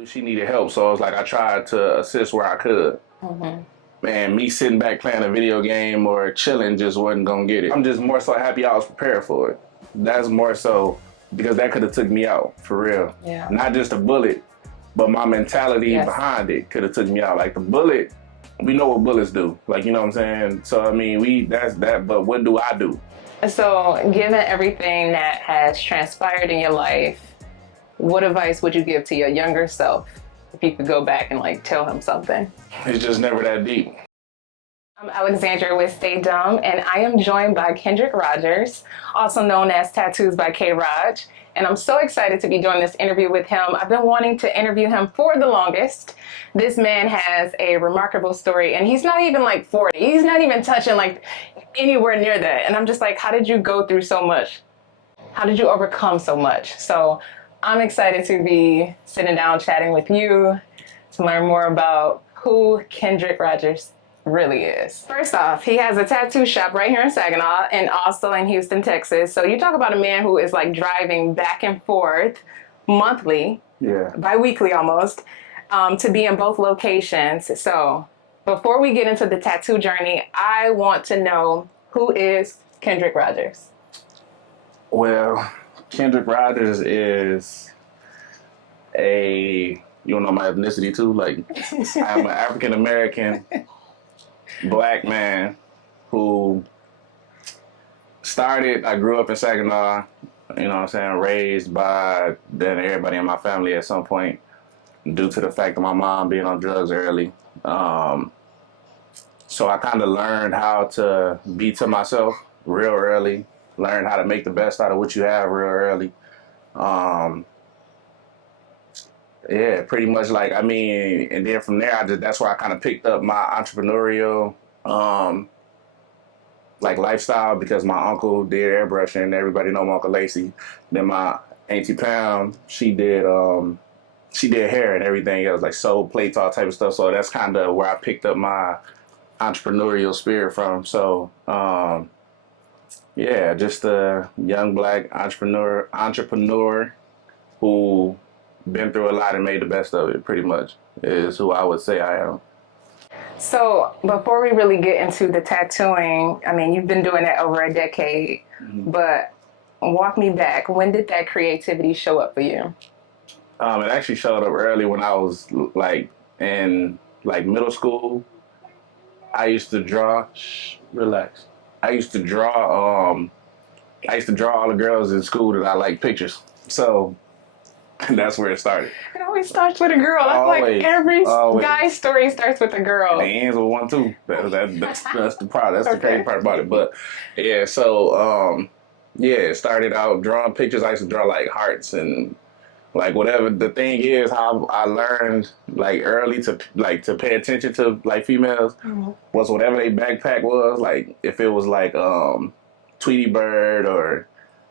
knew she needed help, so I was like, I tried to assist where I could. Man, me sitting back playing a video game or chilling just wasn't gonna get it. I'm just more so happy I was prepared for it. That's more so because that could have took me out, for real. Yeah. Not just a bullet, but my mentality behind it could have took me out. Like the bullet, we know what bullets do. Like, you know what I'm saying? So, I mean, that's that, but what do I do? So, given everything that has transpired in your life, what advice would you give to your younger self if you could go back and like tell him something? It's just never that deep. I'm Alexandria with Stay Dumb, and I am joined by Kendrick Rogers, also known as Tattoos by K. Raj. And I'm so excited to be doing this interview with him. I've been wanting to interview him for the longest. This man has a remarkable story, and he's not even like 40. He's not even touching like anywhere near that. And I'm just like, how did you go through so much? How did you overcome so much? So I'm excited to be sitting down chatting with you to learn more about who Kendrick Rogers really is. First off, he has a tattoo shop right here in Saginaw and also in Houston, Texas. So you talk about a man who is like driving back and forth monthly, bi-weekly almost, to be in both locations. So before we get into the tattoo journey, I want to know, who is Kendrick Rogers? Well, Kendrick Rogers is you don't know my ethnicity too? Like, I'm an African-American black man who I grew up in Saginaw, you know what I'm saying, raised by then everybody in my family at some point due to the fact of my mom being on drugs early. So I kind of learned how to be to myself real early, learned how to make the best out of what you have real early. Yeah, pretty much like, I mean, and then from there, that's where I kind of picked up my entrepreneurial, like lifestyle, because my uncle did airbrushing, and everybody know my Uncle Lacey. Then my Auntie Pam, she did hair and everything else, like sold plates, all type of stuff. So that's kind of where I picked up my entrepreneurial spirit from. So, yeah, just a young black entrepreneur who been through a lot and made the best of it, pretty much, is who I would say I am. So before we really get into the tattooing, I mean, you've been doing that over a decade, but walk me back. When did that creativity show up for you? It actually showed up early when I was like in like middle school. I used to draw. Relax. I used to draw all the girls in school that I liked pictures. So that's where it started. It always starts with a girl. I feel like every guy's story starts with a girl. And it ends with one too. That's the part. That's the crazy part about it. But yeah, so it started out drawing pictures. I used to draw like hearts and like whatever. The thing is, how I learned like early to pay attention to like females was whatever they backpack was. Like if it was like Tweety Bird or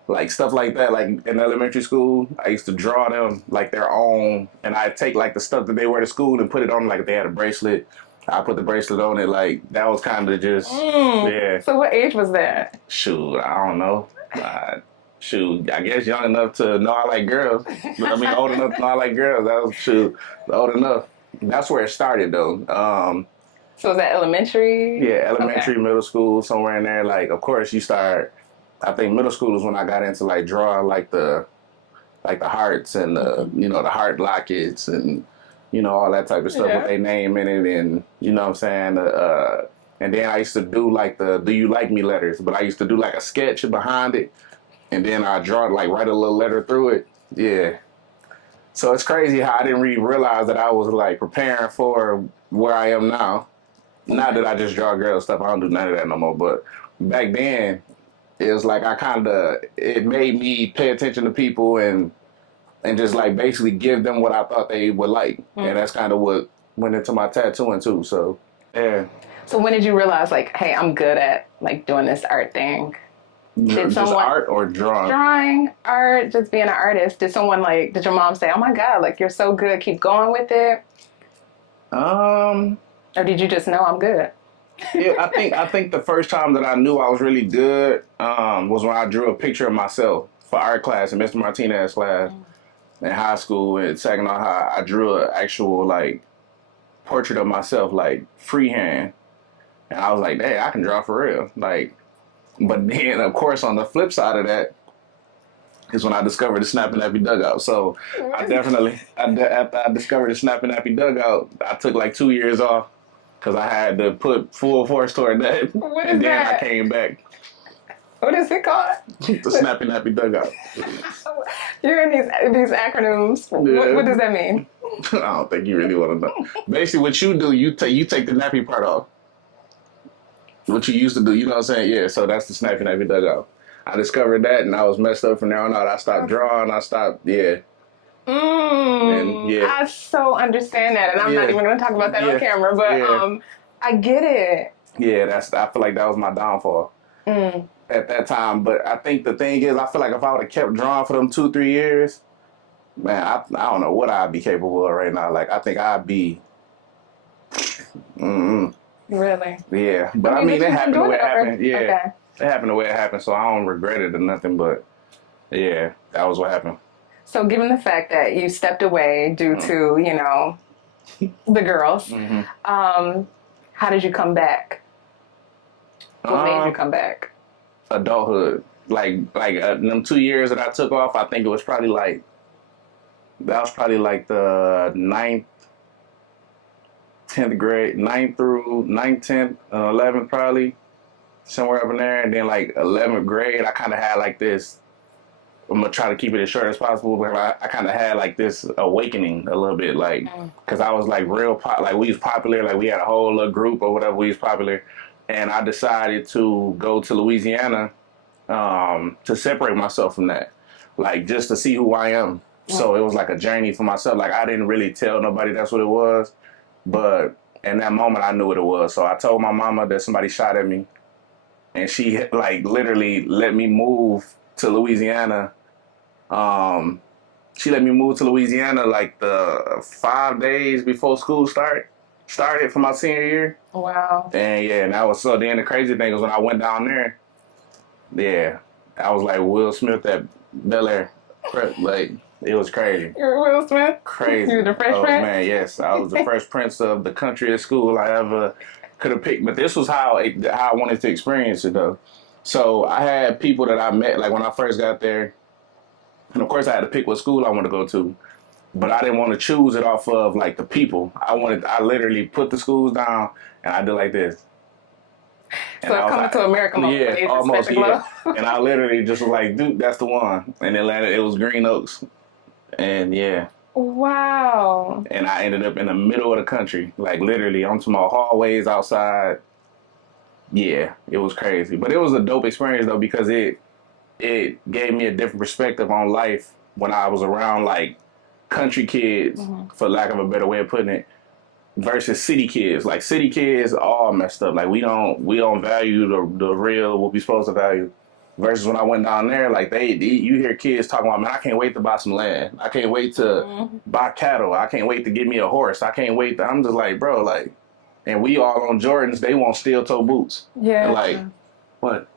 like stuff like that, like in elementary school, I used to draw them like their own, and I'd take like the stuff that they wear to school and put it on, like if they had a bracelet, I put the bracelet on it. Like that was kind of just, yeah. So what age was that? Shoot, I don't know. Shoot, I guess young enough to know I like girls. I mean, old enough to know I like girls. That was old enough. That's where it started though. So was that elementary? Yeah, elementary, middle school, somewhere in there. Like, of course, you start. I think middle school is when I got into like drawing like the hearts and the heart lockets and all that type of stuff with their name in it, and you know what I'm saying. And then I used to do like the "Do you like me" letters, but I used to do like a sketch behind it, and then I draw like write a little letter through it. Yeah. So it's crazy how I didn't really realize that I was like preparing for where I am now. Not that I just draw girl stuff. I don't do none of that no more. But back then, it was like it made me pay attention to people and just like basically give them what I thought they would like. And that's kind of what went into my tattooing too. So, yeah. So when did you realize like, hey, I'm good at like doing this art thing? Just art or drawing? Drawing, art, just being an artist. Did your mom say, oh my God, like you're so good, keep going with it? Or did you just know I'm good? Yeah, I think the first time that I knew I was really good was when I drew a picture of myself for art class in Mr. Martinez's class. in high school at Saginaw High, I drew an actual like portrait of myself, like freehand, and I was like, "Hey, I can draw for real." Like, but then of course on the flip side of that is when I discovered the Snapping Nappy Dugout. So I definitely, after I discovered the Snapping Nappy Dugout, I took like 2 years off because I had to put full force toward that, What is and then that? I came back. What is it called? The Snappy Nappy Dugout. You're in these acronyms. Yeah. What does that mean? I don't think you really want to know. Basically, what you do, you take the nappy part off. What you used to do, you know what I'm saying? Yeah, so that's the Snappy Nappy Dugout. I discovered that, and I was messed up from there on out. I stopped drawing. I stopped, yeah. And, yeah. I so understand that, and I'm not even going to talk about that on camera, but I get it. Yeah, I feel like that was my downfall at that time. But I think the thing is, I feel like if I would have kept drawing for them 2-3 years, man, I don't know what I'd be capable of right now. Like, I think I'd be, Really? yeah. But I mean, it happened the way it happened. Yeah. Okay. It happened the way it happened, so I don't regret it or nothing, but yeah, that was what happened. So given the fact that you stepped away due to, you know, the girls, how did you come back? What made you come back? Adulthood. Like them 2 years that I took off, I think it was probably like, that was probably like the 9th, 10th grade, 9th through 9th, 10th, 11th probably, somewhere up in there. And then like 11th grade, I kind of had like this, I'm going to try to keep it as short as possible, but I kind of had like this awakening a little bit, like, because I was like like we was popular, like we had a whole little group or whatever, we was popular. And I decided to go to Louisiana to separate myself from that, like just to see who I am. So it was like a journey for myself. Like I didn't really tell nobody that's what it was, but in that moment I knew what it was. So I told my mama that somebody shot at me, and she like literally let me move to Louisiana. She let me move to Louisiana like the 5 days before school started for my senior year. Wow. And yeah, and that was, so then the crazy thing was when I went down there, yeah, I was like Will Smith at Bel Air. Like, it was crazy. You were Will Smith? Crazy. You were the Fresh Prince? Oh man, yes. I was the Fresh Prince of the countryest school I ever could have picked. But this was how I wanted to experience it though. So I had people that I met, like when I first got there, and of course I had to pick what school I wanted to go to. But I didn't want to choose it off of like the people. I literally put the schools down and I did like this. So Coming to America moment. Yeah, almost, yeah. And I literally just was like, dude, that's the one. And it landed, it was Green Oaks. And yeah. Wow. And I ended up in the middle of the country, like literally onto my hallways outside. Yeah, it was crazy. But it was a dope experience though, because it gave me a different perspective on life when I was around like country kids, for lack of a better way of putting it, versus city kids. Like city kids are all messed up. Like we don't value the real, what we supposed to value. Versus when I went down there, like you hear kids talking about, man, I can't wait to buy some land. I can't wait to buy cattle. I can't wait to get me a horse. I can't wait to, I'm just like, bro, like, and we all on Jordans, they want steel toe boots. Yeah. And like, what?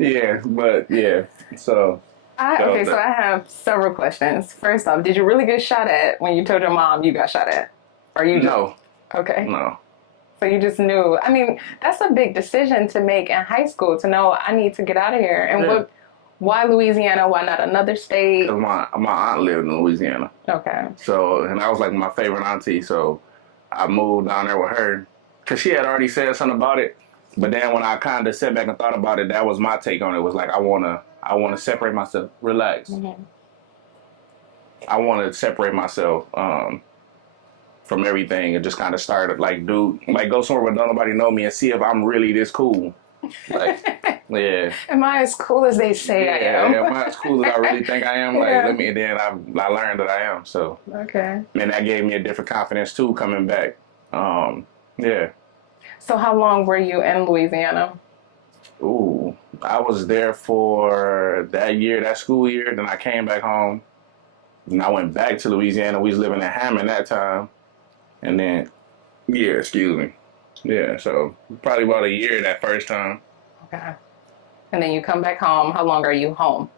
Yeah, but yeah, so. Okay, so I have several questions. First off, did you really get shot at when you told your mom you got shot at? Or you just, No. Okay. No. So you just knew. I mean, that's a big decision to make in high school, to know I need to get out of here. And why Louisiana? Why not another state? Because my aunt lived in Louisiana. Okay. So, and I was like my favorite auntie, so I moved down there with her. Because she had already said something about it. But then when I kind of sat back and thought about it, that was my take on it. Was like, I want to separate myself. Relax. I want to separate myself from everything and just kind of start like, dude, like go somewhere where don't nobody know me and see if I'm really this cool. Like, yeah. Am I as cool as they say I am? Yeah, am I as cool as I really think I am? Like, and then I learned that I am. So. Okay. And that gave me a different confidence too coming back. Yeah. So how long were you in Louisiana? Ooh, I was there for that school year. Then I came back home. And I went back to Louisiana. We was living in Hammond that time. And then, yeah, so probably about a year that first time. Okay. And then you come back home. How long are you home?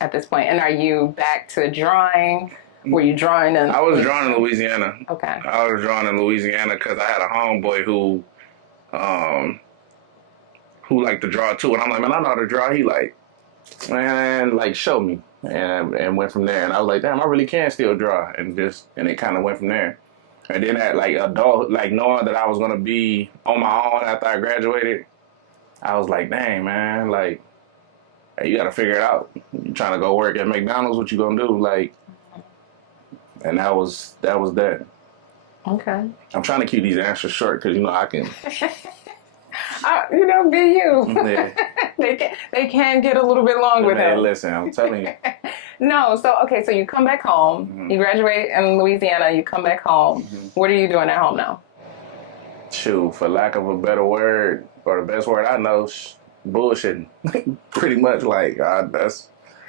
at this point? And are you back to drawing? Were you drawing in? I was drawing in Louisiana. Okay. I was drawing in Louisiana because I had a homeboy who liked to draw too, and I'm like, man, I know how to draw. He like, man, like show me, and went from there. And I was like, damn, I really can still draw, and it kind of went from there. And then at like adult, like knowing that I was gonna be on my own after I graduated, I was like, dang, man, like, hey, you gotta figure it out. You trying to go work at McDonald's? What you gonna do? Like, and that was that. Okay. I'm trying to keep these answers short because I can. Be you. Yeah. they can get a little bit long with Hey, him. listen, I'm telling you. No, so you come back home. Mm-hmm. You graduate in Louisiana. You come back home. Mm-hmm. What are you doing at home now? Shoot, for lack of a better word, or the best word I know, bullshitting. Pretty much, like that's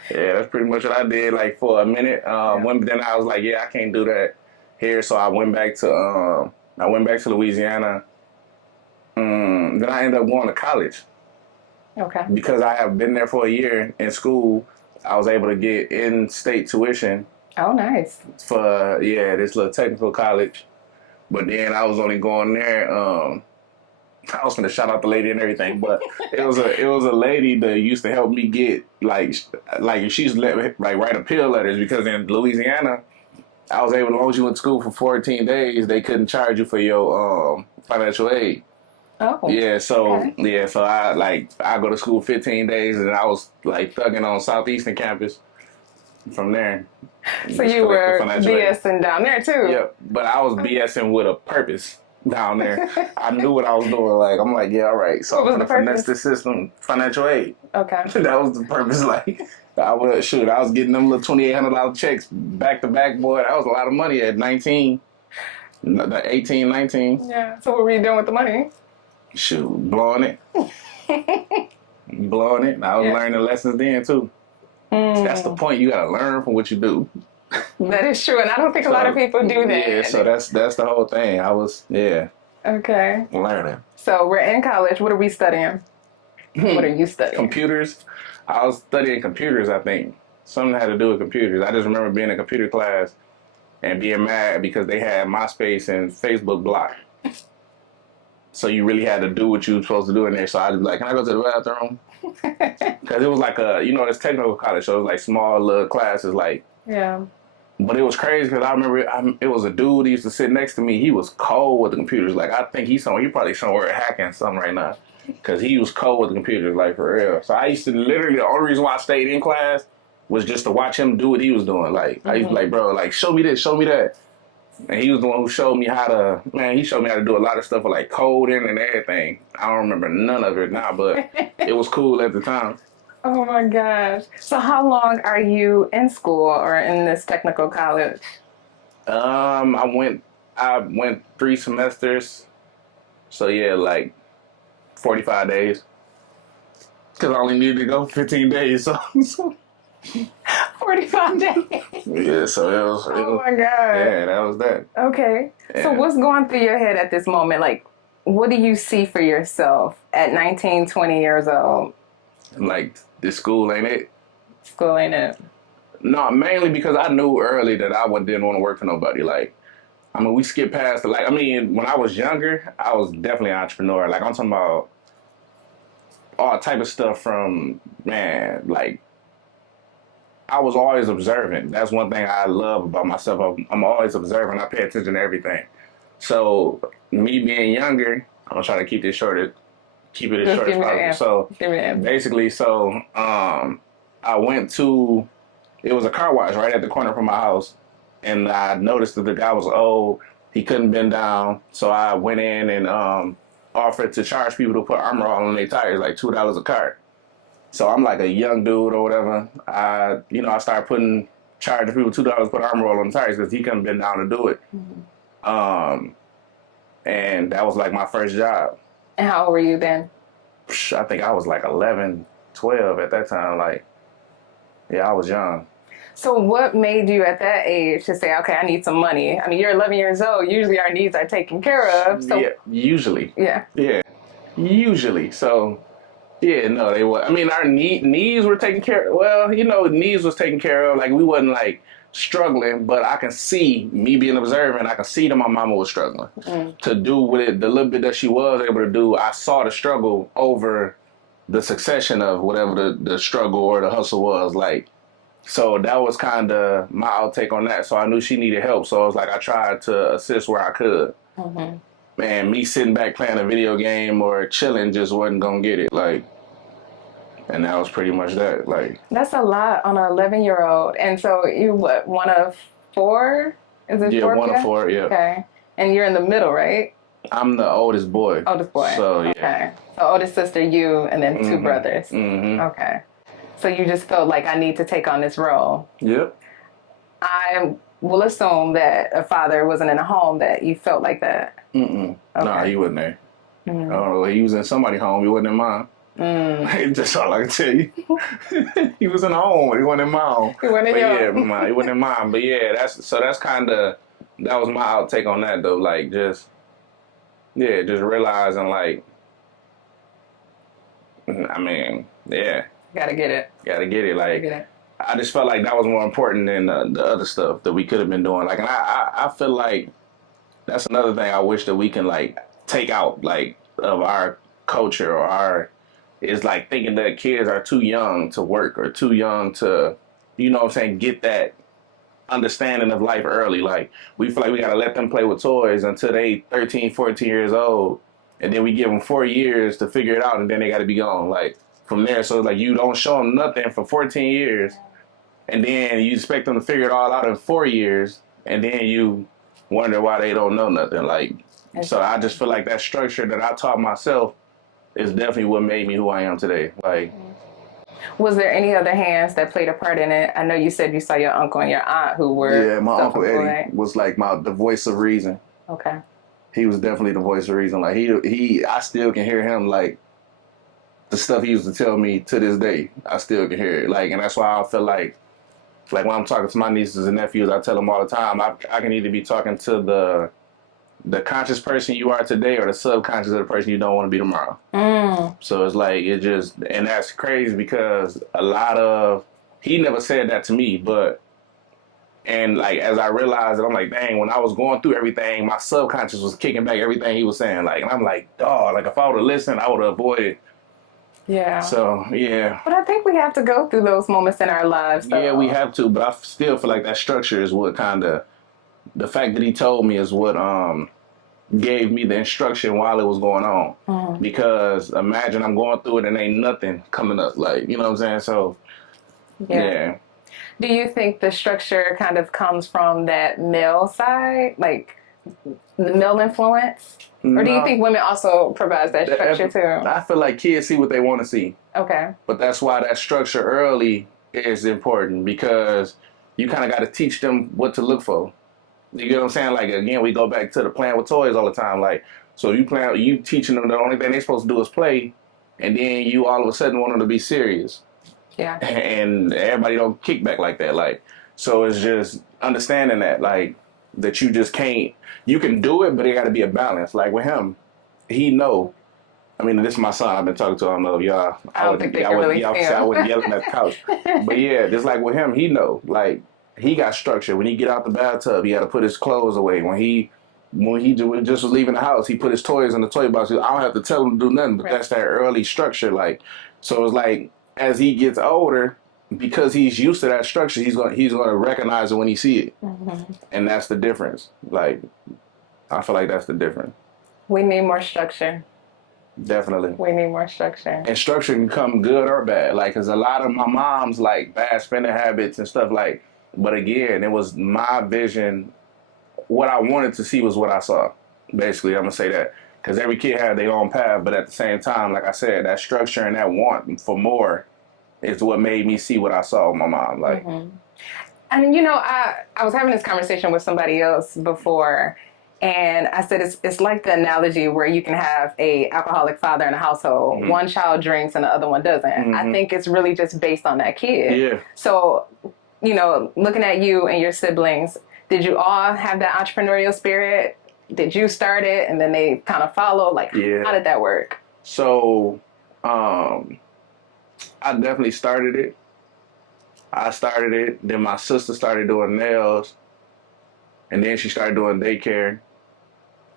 pretty much what I did. Like for a minute, then I was like, yeah, I can't do that here, so I went back to Louisiana. Then I ended up going to college. Okay. Because I have been there for a year in school, I was able to get in-state tuition. Oh, nice. For this little technical college. But then I was only going there. I was gonna shout out the lady and everything, but it was a lady that used to help me get like she's like write appeal letters, because in Louisiana, I was able, as long as you went to school for 14 days, they couldn't charge you for your financial aid. Oh. Yeah, so okay. so I go to school 15 days, and I was like thugging on Southeastern campus from there. So you were BSing down there too? Yeah, but I was BSing with a purpose down there. I knew what I was doing. Like, I'm like, yeah, all right. So I'm gonna finesse the system, financial aid. Okay. That was the purpose. Like, I was getting them little $2,800 checks back to back, boy. That was a lot of money at 19, 18, 19. Yeah. So what were you doing with the money? Shoot, blowing it. Blowing it. I was learning lessons then too. So that's the point. You gotta learn from what you do. That is true, and I don't think a lot of people do that. Yeah, so that's the whole thing. I was okay, learning. So we're in college. What are we studying? What are you studying? Computers. I was studying computers, I think. Something had to do with computers. I just remember being in computer class and being mad because they had MySpace and Facebook blocked. So you really had to do what you were supposed to do in there. So I was like, can I go to the bathroom? Because it was like it's technical college, so it was like small little classes, like. Yeah. But it was crazy because I remember it was a dude who used to sit next to me. He was cold with the computers. Like, I think he probably somewhere hacking something right now. Because he was cold with the computers, like, for real. So I used to literally, the only reason why I stayed in class was just to watch him do what he was doing. Like, I used to be like, bro, like, show me this, show me that. And he was the one who showed me how to do a lot of stuff with, like, coding and everything. I don't remember none of it now, but it was cool at the time. Oh, my gosh. So how long are you in school or in this technical college? I went 3 semesters. So, yeah, like 45 days. Because I only needed to go 15 days. So 45 days. Yeah, so it was. Oh my God. Yeah, that was that. Okay. Yeah. So what's going through your head at this moment? Like, what do you see for yourself at 19, 20 years old? Like, this school ain't it. School ain't it. No, mainly because I knew early that I didn't want to work for nobody. Like, I mean, we skipped past when I was younger, I was definitely an entrepreneur. Like, I'm talking about all type of stuff from, man, like, I was always observant. That's one thing I love about myself. I'm always observant. I pay attention to everything. So, me being younger, I'm going to try to keep it as short as possible. So, basically, I went to, it was a car wash right at the corner from my house. And I noticed that the guy was old. He couldn't bend down. So I went in and offered to charge people to put Armor All on their tires, like $2 a cart. So I'm like a young dude or whatever. I started charging people $2 to put Armor All on the tires because he couldn't bend down to do it. Mm-hmm. And that was like my first job. And how old were you then? I think I was like 11, 12 at that time. Like, yeah, I was young. So what made you at that age to say, okay, I need some money? I mean, you're 11 years old. Usually our needs are taken care of. So yeah, usually. Yeah. Yeah, usually. So Yeah, no, they were. I mean, our knees were taken care of. Well, knees was taken care of. Like, we wasn't like struggling, but I can see me being observant. I can see that my mama was struggling to do with it. The little bit that she was able to do, I saw the struggle over the succession of whatever the struggle or the hustle was. Like, so that was kind of my outtake on that. So I knew she needed help. So I was like, I tried to assist where I could. Man, me sitting back playing a video game or chilling just wasn't gonna get it. Like, and that was pretty much that. Like, That's a lot on an 11-year-old. And so you what, one of four? Is it yeah, four? one of four. Yeah, Okay. And you're in the middle, right? I'm the oldest boy. Oldest boy. So yeah. Okay. So oldest sister, you, and then two brothers. Okay. So you just felt like I need to take on this role. Yep. I will assume that a father wasn't in a home that you felt like that. Okay. Nah, he wasn't there. I don't know. He was in somebody's home. He wasn't in mine. That's all I can tell you. He was in a home. He wasn't in my home. He wasn't in your home. He wasn't in mine. But yeah, that's kind of, that was my outtake on that though. Like, just realizing, like, I mean, yeah. Gotta get it. Like, I just felt like that was more important than the other stuff that we could have been doing. Like, and I feel like that's another thing I wish that we can, like, take out, like, of our culture or is like thinking that kids are too young to work or too young to, get that understanding of life early. Like, we feel like we got to let them play with toys until they 13, 14 years old. And then we give them 4 years to figure it out, and then they got to be gone. Like, from there, so it's like you don't show them nothing for 14 years, and then you expect them to figure it all out in 4 years, and then you wonder why they don't know nothing. Like, so I just feel like that structure that I taught myself is definitely what made me who I am today. Like, was there any other hands that played a part in it? I know you said you saw your uncle and your aunt who were. Yeah, my Uncle Eddie was like the voice of reason. Okay. He was definitely the voice of reason. Like, I still can hear him, like, the stuff he used to tell me to this day. I still can hear it. Like, and that's why I feel like when I'm talking to my nieces and nephews, I tell them all the time, I can either be talking to the conscious person you are today or the subconscious of the person you don't want to be tomorrow. So it's like, and that's crazy because he never said that to me, and like, as I realized it, I'm like, dang, when I was going through everything, my subconscious was kicking back everything he was saying. Like, and I'm like, dog, like, if I would have listened, I would have avoided. Yeah. So, yeah. But I think we have to go through those moments in our lives. Yeah, we have to, but I still feel like that structure is what the fact that he told me is what gave me the instruction while it was going on. Because imagine I'm going through it and ain't nothing coming up. Like, you know what I'm saying? So, yeah. Do you think the structure kind of comes from that male side, like the male influence? Or do you think women also provides that structure too? I feel like kids see what they want to see. Okay. But that's why that structure early is important, because you kind of got to teach them what to look for. You get what I'm saying? Like, again, we go back to the playing with toys all the time. Like, so you teaching them the only thing they're supposed to do is play, and then you all of a sudden want them to be serious. Yeah. And everybody don't kick back like that. Like, so it's just understanding that, like, that you just can't, you can do it, but it got to be a balance. Like, with him, he know. I mean, this is my son. I've been talking to him. I don't know if y'all. I wouldn't yelling at the couch. But yeah, just like with him, he know. Like, he got structure. When he get out the bathtub, he got to put his clothes away. When he just was leaving the house, he put his toys in the toy box. I don't have to tell him to do nothing, but that's that early structure. Like, so it's like, as he gets older, because he's used to that structure, he's gonna recognize it when he see it, and that's the difference. Like, I feel like that's the difference. We need more structure. Definitely. We need more structure. And structure can come good or bad. Like, cause a lot of my mom's like bad spending habits and stuff. Like, but again, it was my vision. What I wanted to see was what I saw. Basically, I'm gonna say that, cause every kid had their own path, but at the same time, like I said, that structure and that want for more is what made me see what I saw with my mom. Like, and you know, I was having this conversation with somebody else before, and I said it's like the analogy where you can have a alcoholic father in a household. One child drinks and the other one doesn't. I think it's really just based on that kid. Yeah. So, you know, looking at you and your siblings, did you all have that entrepreneurial spirit? Did you start it and then they kind of follow? Like, how did that work? So, Um, I definitely started it. I started it. Then my sister started doing nails, and then she started doing daycare.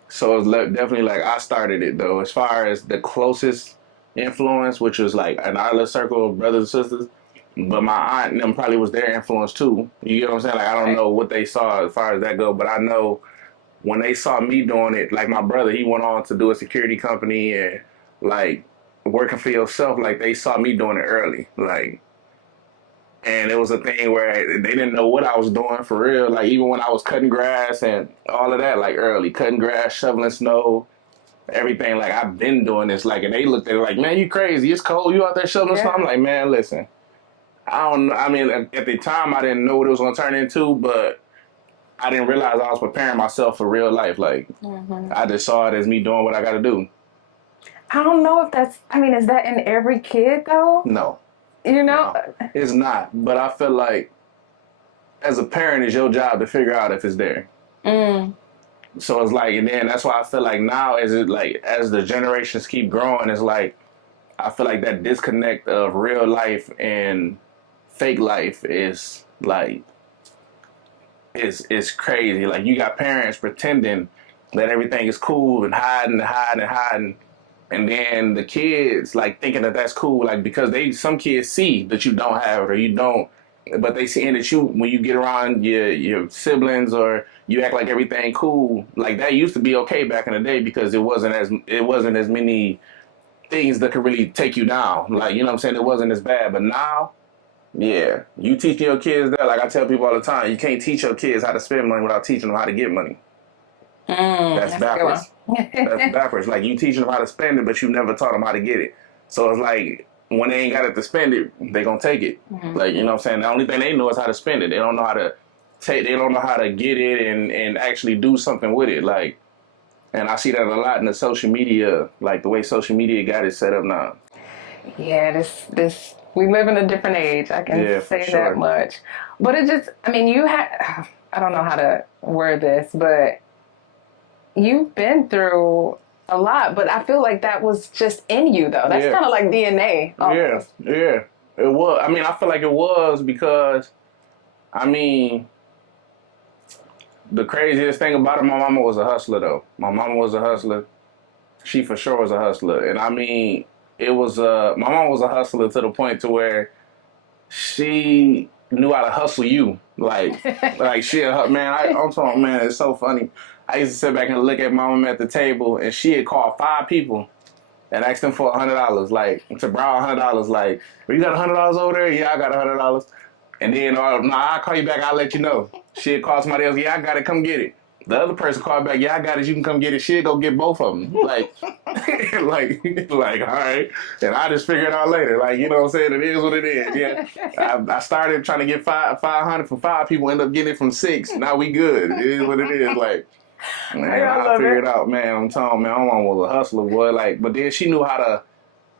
So it's definitely like I started it though. As far as the closest influence, which was like an our little circle of brothers and sisters, but my aunt and them probably was their influence too. You get what I'm saying? Like I don't know what they saw as far as that go, but I know when they saw me doing it, like my brother, he went on to do a security company and like working for yourself. Like they saw me doing it early, like. And it was a thing where they didn't know what I was doing for real. Like even when I was cutting grass and all of that, like early cutting grass, shoveling snow, everything. Like I've been doing this. Like and they looked at it like, man, you crazy? It's cold. You out there shoveling snow? I'm like, man, listen. I don't know. I mean, at the time, I didn't know what it was going to turn into, but I didn't realize I was preparing myself for real life. Like I just saw it as me doing what I got to do. I don't know if that's. I mean, is that in every kid though? No. You know, No, it's not. But I feel like as a parent, it's your job to figure out if it's there. So it's like, and then that's why I feel like now, as the generations keep growing, it's like I feel like that disconnect of real life and fake life is like it's crazy. Like you got parents pretending that everything is cool and hiding. And then the kids like thinking that that's cool, like because some kids see that you don't have it or you don't, but they seeing that you when you get around your siblings or you act like everything cool. Like that used to be okay back in the day because it wasn't as many things that could really take you down. Like you know what I'm saying, it wasn't as bad. But now, yeah, you teaching your kids that. Like I tell people all the time, you can't teach your kids how to spend money without teaching them how to get money. That's backwards. That's backwards. Like you teaching them how to spend it, but you never taught them how to get it. So it's like when they ain't got it to spend it, they gonna take it. Like you know what I'm saying. The only thing they know is how to spend it. They don't know how to take. They don't know how to get it and actually do something with it. Like, and I see that a lot in the social media. Like the way social media got it set up now. Yeah, this we live in a different age. I can say that much. But it just, I mean, I don't know how to word this, but you've been through a lot, but I feel like that was just in you, though. That's kind of like DNA. Almost. Yeah. It was. I mean, I feel like it was because, I mean, the craziest thing about it, my mama was a hustler, though. My mama was a hustler. She for sure was a hustler. And I mean, it was, my mom was a hustler to the point to where she knew how to hustle you. Like I'm talking, man, it's so funny. I used to sit back and look at my mom at the table, and she had called 5 people and asked them for $100, like to borrow $100. Like, well, you got $100 over there? Yeah, I got $100. And then, I'll call you back. I'll let you know. She had called somebody else. Yeah, I got it. Come get it. The other person called back. Yeah, I got it. You can come get it. She'd go get both of them. Like, like, all right. And I just figure it out later. Like, you know what I'm saying? It is what it is. Yeah. I started trying to get 500 from 5 people. End up getting it from 6. Now we good. It is what it is. Like. Man, I figured out, man. I'm telling man, my mom was a hustler, boy. Like, but then she knew how to.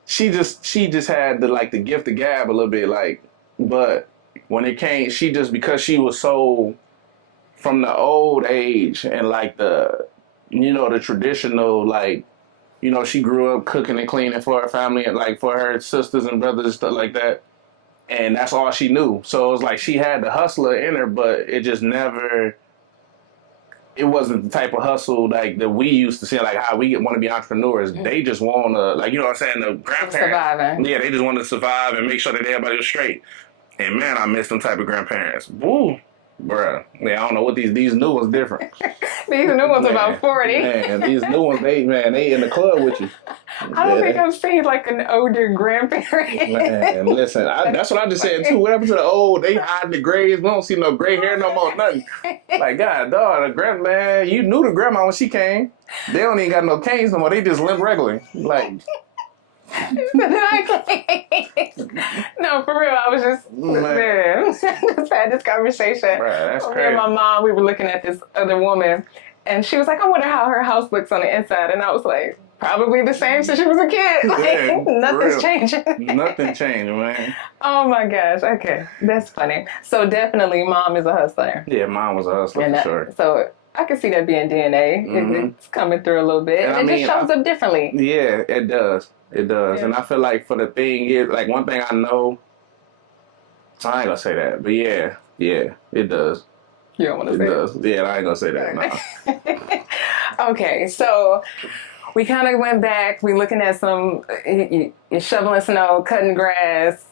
She just had the gift of gab a little bit, like. But when it came, she just because she was so from the old age and like the traditional like, she grew up cooking and cleaning for her family and like for her sisters and brothers and stuff like that, and that's all she knew. So it was like she had the hustler in her, but it just never. It wasn't the type of hustle like that we used to see, like how we want to be entrepreneurs. They just want to, like, you know what I'm saying, the grandparents. Surviving. Yeah, they just want to survive and make sure that everybody was straight. And man, I miss them type of grandparents. Woo, bruh. Yeah, I don't know what these new ones different. These new ones about 40. Man, these new ones, they in the club with you. I don't think I've seen like an older grandparent. Man, listen, that's what I just said too. What happened to the old? They hide the grays. We don't see no gray hair no more, nothing. Like, God, dog, man, you knew the grandma when she came. They don't even got no canes no more. They just limp regular. Like. No, for real. I was just just had this conversation. Right, that's crazy. Me and my mom, we were looking at this other woman, and she was like, "I wonder how her house looks on the inside." And I was like, "Probably the same since she was a kid. Like, nothing's changing." Nothing changed, man. Oh my gosh. Okay, that's funny. So definitely, mom is a hustler. Yeah, mom was a hustler for sure. So I can see that being DNA. It's coming through a little bit, and it just shows up differently. Yeah, it does. It does. Yeah. And I feel like for the thing is, like one thing I know, I ain't gonna say that, but yeah, it does. You don't want to It say does. Yeah, I ain't gonna say that, nah. it. Okay, so we kind of went back. We looking at some you're shoveling snow, cutting grass,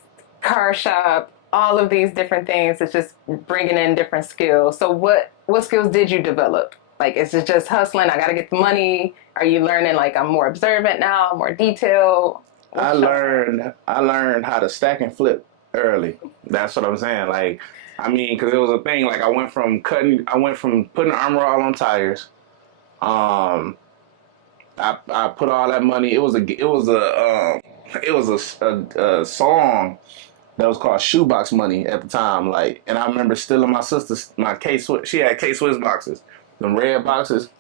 car shop, all of these different things. It's just bringing in different skills. So what skills did you develop? Like, is it just hustling? I got to get the money. Are you learning like I'm more observant now, more detailed? I learned how to stack and flip early. That's what I'm saying. Like, I mean, because it was a thing. Like, I went from putting armor all on tires. Um, I put all that money. It was a song that was called Shoebox Money at the time. Like, and I remember stealing my sister's she had K Swiss boxes, them red boxes.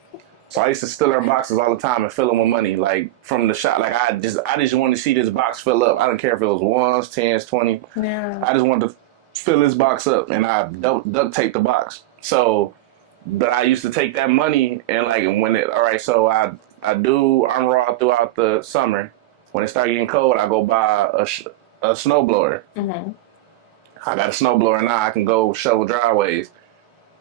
So I used to steal her boxes all the time and fill them with money, like from the shop. Like I just wanted to see this box fill up. I don't care if it was ones, tens, 20. Yeah. I just wanted to fill this box up, and I duct tape the box. So, but I used to take that money and like all right. So I do armor all throughout the summer. When it started getting cold, I go buy a snowblower. Mm-hmm. I got a snowblower now. I can go shovel driveways.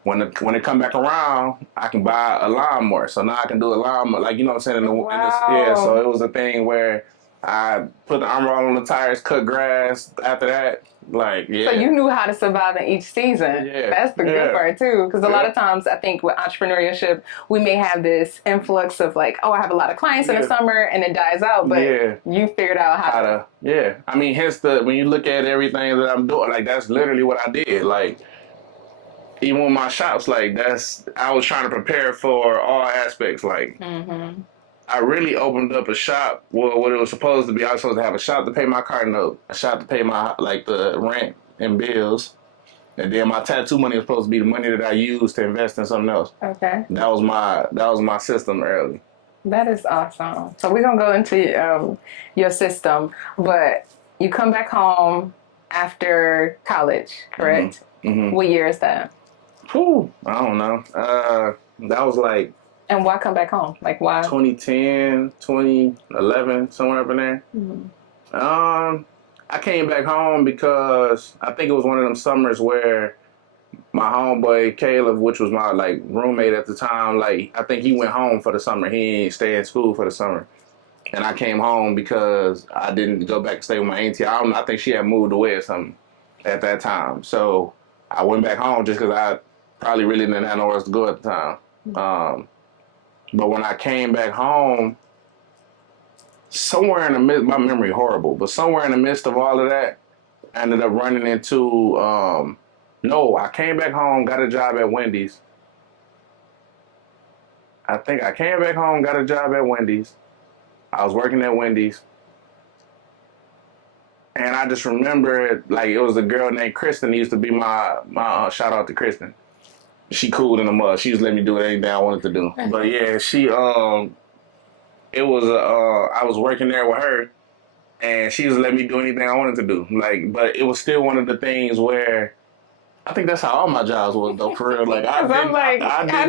When it come back around, I can buy a lawnmower. So now I can do a lawnmower, like you know what I'm saying. Yeah. So Wow. it was a thing where I put the armor all on the tires, cut grass. After that, like yeah. So you knew how to survive in each season. Yeah. That's the good part too. Because a lot Yeah. of times I think with entrepreneurship, we may have this influx of like, oh, I have a lot of clients in the Yeah. summer and it dies out. But Yeah. you figured out how to. Yeah. I mean, hence when you look at everything that I'm doing, like that's literally what I did. Like even with my shops, like I was trying to prepare for all aspects. Like Mm-hmm. I really opened up a shop. Well, what it was supposed to be, I was supposed to have a shop to pay my car note, a shop to pay my like the rent and bills, and then my tattoo money was supposed to be the money that I used to invest in something else. Okay. That was my system early. That is awesome. So we're gonna go into your system, but you come back home after college, correct? Mm-hmm. What year is that? Whew, I don't know. That was like And why come back home? Like why? 2010, 2011, somewhere up in there. Mm-hmm. I came back home because I think it was one of them summers where my homeboy Caleb, which was my like roommate at the time, like I think he went home for the summer. He didn't stay in school for the summer, and I came home because I didn't go back and stay with my auntie. I don't know. I think she had moved away or something at that time. So I went back home just because I probably really didn't have nowhere else to go at the time. But when I came back home, somewhere in the midst, my memory horrible, but somewhere in the midst of all of that, I ended up running into, no, I came back home, got a job at Wendy's. I think I came back home, got a job at Wendy's. I was working at Wendy's. And I just remember, like, it was a girl named Kristen, used to be my shout out to Kristen. She cool in the mud. She just let me do anything I wanted to do. But yeah, it was I was working there with her, and she just let me do anything I wanted to do. Like, but it was still one of the things where I think that's how all my jobs was though, for real. Like I'm like, how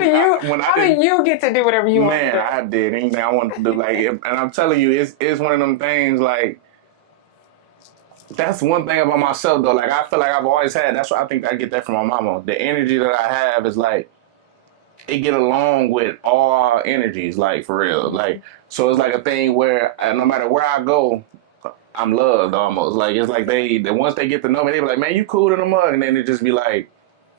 do you get to do whatever you want? Man, I did anything I wanted to do. Like, and I'm telling you, it's one of them things. Like, that's one thing about myself though. Like, I feel like I've always had. That's what I think I get that from my mama. The energy that I have is like it get along with all energies. Like for real. Like, so it's like a thing where no matter where I go, I'm loved almost. Like it's like they once they get to know me, they be like, man, you cool in the mug, and then it just be like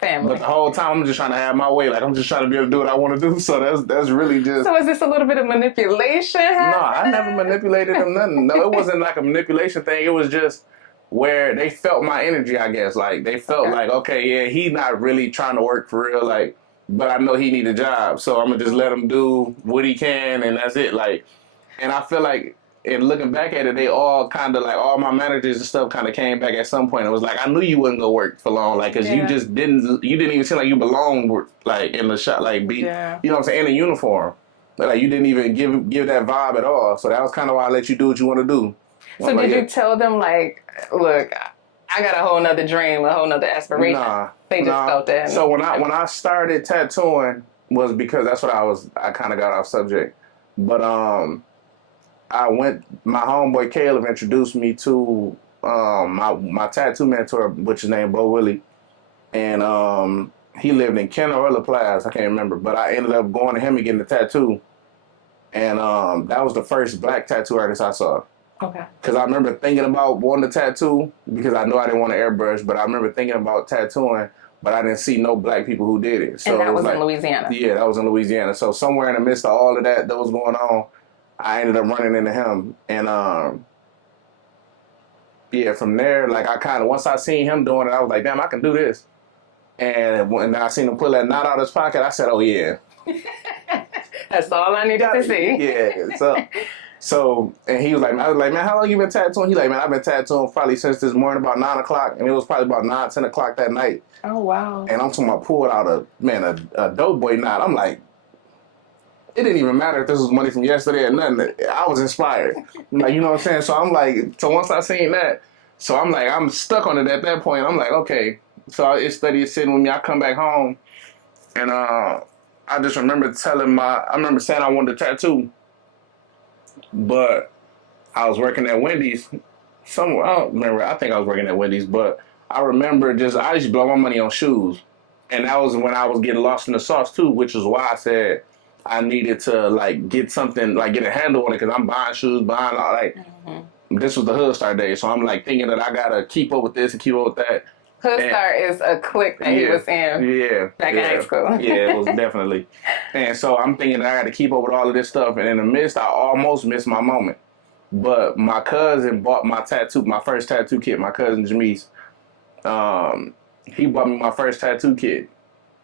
family. But the whole time I'm just trying to have my way. Like I'm just trying to be able to do what I want to do. So that's really just. So is this a little bit of manipulation? No, I never manipulated them. Nothing. No, it wasn't like a manipulation thing. It was just where they felt my energy. I guess like they felt like okay, yeah, he not really trying to work for real. Like, but I know he need a job, so I'm gonna just let him do what he can, and that's it. Like, and I feel like. And looking back at it, they all kind of like all my managers and stuff kind of came back at some point. It was like I knew you wouldn't go work for long, like because you didn't even seem like you belonged like in the shop, like you know what I'm saying, in a uniform. Like you didn't even give that vibe at all. So that was kind of why I let you do what you want to do. So did you tell them like, look, I got a whole nother dream, a whole nother aspiration? Nah, they just felt that. So when I started tattooing was because that's what I kind of got off subject, but My homeboy Caleb introduced me to my tattoo mentor, which is named Bo Willie, and he lived in Kenner or La Plaza, I can't remember, but I ended up going to him and getting a tattoo, and that was the first black tattoo artist I saw. Okay. Because I remember thinking about wanting a tattoo because I knew I didn't want to airbrush, but I remember thinking about tattooing, but I didn't see no black people who did it. So and that it was like, in Louisiana. Yeah, that was in Louisiana. So somewhere in the midst of all of that was going on, I ended up running into him, and yeah, from there, like I kind of once I seen him doing it, I was like, damn, I can do this. And when I seen him pull that knot out of his pocket, I said, oh yeah, That's all I needed to see. Yeah. So, and he was like, I was like, man, how long you been tattooing? He like, man, I've been tattooing probably since this morning about 9 o'clock, and it was probably about 9, 10 o'clock that night. Oh wow. And I'm talking about pulled out a dope boy knot. I'm like, it didn't even matter if this was money from yesterday or nothing. I was inspired. Like, you know what I'm saying? So I'm like, so once I seen that, so I'm like, I'm stuck on it at that point. I'm like, okay. So it studied sitting with me. I come back home, and I just remember I remember saying I wanted a tattoo, but I was working at Wendy's somewhere. I don't remember. I think I was working at Wendy's, but I remember I used to blow my money on shoes. And that was when I was getting lost in the sauce too, which is why I said I needed to like get something, like get a handle on it, because I'm buying shoes, buying all like, this was the Hood Star days. So I'm like thinking that I gotta keep up with this and keep up with that. Hood Star is a clique that he was in back in high school. Yeah, it was definitely. And so I'm thinking that I got to keep up with all of this stuff. And in the midst, I almost missed my moment. But my cousin bought my first tattoo kit. My cousin Jamise, he bought me my first tattoo kit.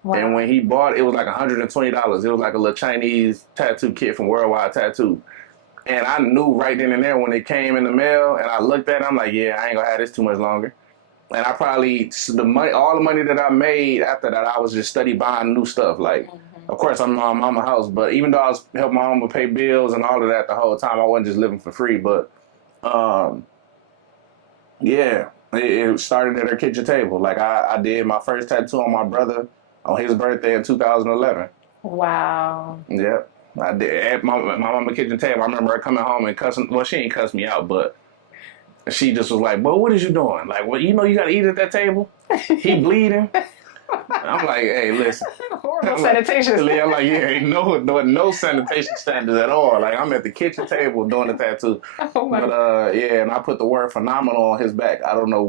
Wow. And when he bought it, it was like $120. It was like a little Chinese tattoo kit from Worldwide Tattoo. And I knew right then and there when it came in the mail, and I looked at it, I'm like, yeah, I ain't gonna have this too much longer. And I probably, all the money that I made after that, I was just steady buying new stuff. Like, of course, I'm in my mama's house, but even though I was helping my mama pay bills and all of that the whole time, I wasn't just living for free. But, yeah, it started at her kitchen table. Like, I did my first tattoo on my brother on his birthday in 2011. Wow. Yep, I did. At my mama's kitchen table, I remember her coming home and cussing. Well, she ain't cussed me out, but she just was like, "Well, what is you doing? Like, well, you know, you got to eat at that table. He bleeding." I'm like, "Hey, listen, horrible sanitation." I'm like, yeah, ain't no sanitation standards at all. Like, I'm at the kitchen table doing the tattoo. Oh my. But yeah, and I put the word phenomenal on his back. I don't know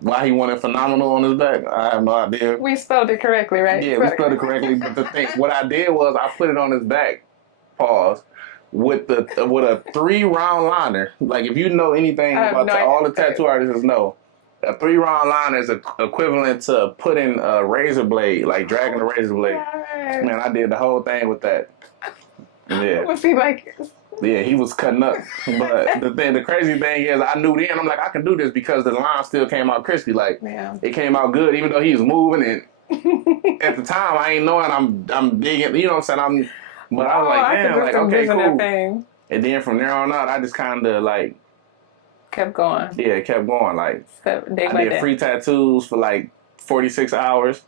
why he wanted phenomenal on his back. I have no idea. We spelled it correctly, right? Yeah, we spelled it correctly. But the thing, what I did was I put it on his back. Pause. With a 3-round liner. Like, if you know anything about all the tattoo artists know, a 3-round liner is equivalent to putting a razor blade, like dragging a razor blade. Yes. Man, I did the whole thing with that. Yeah. Was he like? Yeah, he was cutting up. But the crazy thing is, I knew then, I'm like, I can do this because the line still came out crispy. Like, it came out good, even though he was moving. And at the time, I ain't knowing I'm digging. You know what I'm saying? But I was like, damn, like, okay, cool. And then from there on out, I just kind of like kept going. Yeah, kept going. Like, I did free tattoos for like 46 hours.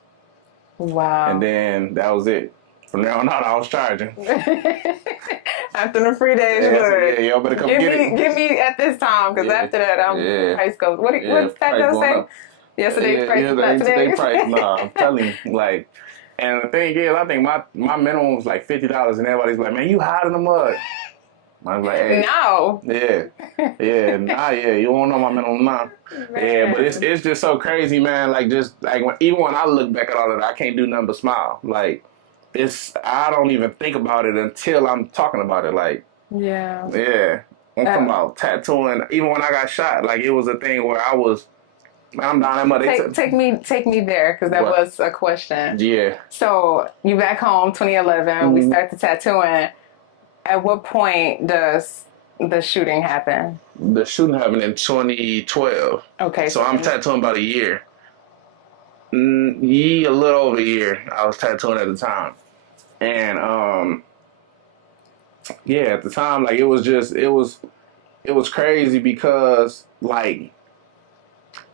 Wow. And then that was it. From there on out, I was charging. After the free days, y'all better come get it. Give me at this time, because after that, I'm price goes. What's that gonna say? Yesterday's price is not today. Price. No, I'm telling you, like. And the thing is, I think my minimum was like $50, and everybody's like, "Man, you hot in the mud." I was like, "Hey, no, you don't know my minimum now." Yeah, but it's just so crazy, man. Like, just like even when I look back at all of that, I can't do nothing but smile. Like, I don't even think about it until I'm talking about it. Like, yeah, I'm talking about tattooing. Even when I got shot, like, it was a thing where I was. I'm down that mud. Take me there, because that was a question. Yeah. So you back home, 2011. We start the tattooing. At what point does the shooting happen? The shooting happened in 2012. Okay. So I'm tattooing about a year. A little over a year. I was tattooing at the time, and at the time, like, it was crazy because, like,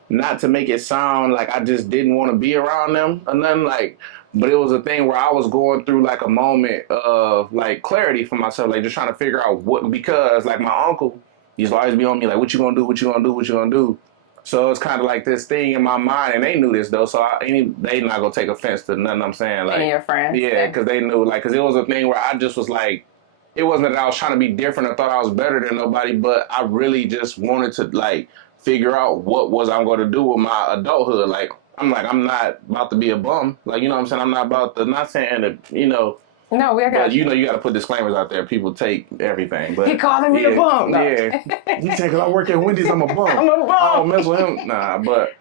not to make it sound like I just didn't want to be around them or nothing, like, But it was a thing where I was going through like a moment of like clarity for myself, like just trying to figure out what, because like my uncle used to always be on me like, what you gonna do, what you gonna do, what you gonna do. So it's kind of like this thing in my mind, and they knew this though, so they not gonna take offense to nothing I'm saying. Like, Any of your friends? yeah, because they knew, like, because it was a thing where I just was like, it wasn't that I was trying to be different or thought I was better than nobody, but I really just wanted to like figure out what was I'm going to do with my adulthood. Like, I'm not about to be a bum. Like, you know what I'm saying? I'm not about to, not saying that, you know. No, we got but you know, you got to put disclaimers out there. People take everything. But he calling me a bum. No. Yeah. He said, because I work at Wendy's, I'm a bum. I'm a bum. I don't mess with him. Nah, but,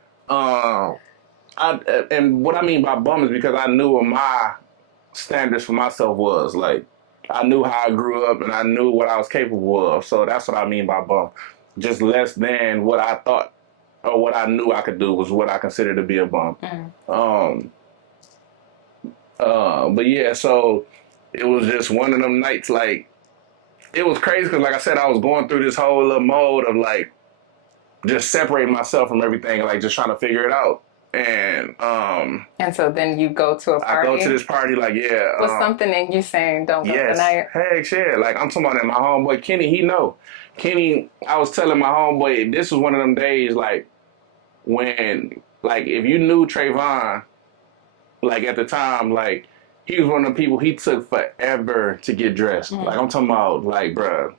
and what I mean by bum is because I knew what my standards for myself was. Like, I knew how I grew up and I knew what I was capable of. So that's what I mean by bum. Just less than what I thought or what I knew I could do was what I considered to be a bum. But yeah, so it was just one of them nights, like, it was crazy because, like I said, I was going through this whole little mode of, like, just separating myself from everything, like, just trying to figure it out. And so then you go to a party? I go to this party, like, yeah. What's something that you saying, don't go tonight? Heck, shit. Like, I'm talking about that. My homeboy, Kenny, he know. Kenny, I was telling my homeboy, this was one of them days, like, when, like, if you knew Trayvon, like, at the time, like, he was one of the people, he took forever to get dressed. Like, I'm talking about, like, bruh,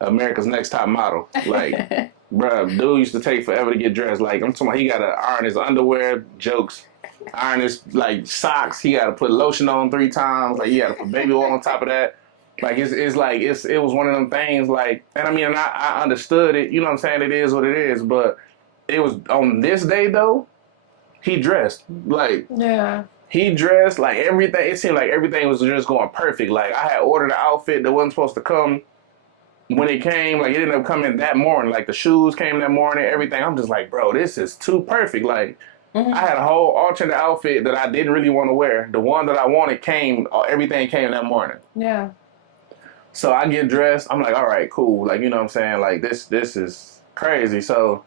America's Next Top Model. Like, bruh, dude used to take forever to get dressed. Like, I'm talking about, he got to iron his underwear, jokes, iron his, like, socks. He got to put lotion on 3 times. Like, he got to put baby oil on top of that. Like, it's like, it was one of them things, like, and I mean, and I understood it. You know what I'm saying? It is what it is. But it was, on this day, though, he dressed. Like, yeah. He dressed like everything. It seemed like everything was just going perfect. Like, I had ordered an outfit that wasn't supposed to come when it came. Like, it ended up coming that morning. Like, the shoes came that morning, everything. I'm just like, bro, this is too perfect. Like, I had a whole alternate outfit that I didn't really want to wear. The one that I wanted came, everything came that morning. Yeah. So I get dressed. I'm like, all right, cool. Like, you know what I'm saying? Like, this is crazy. So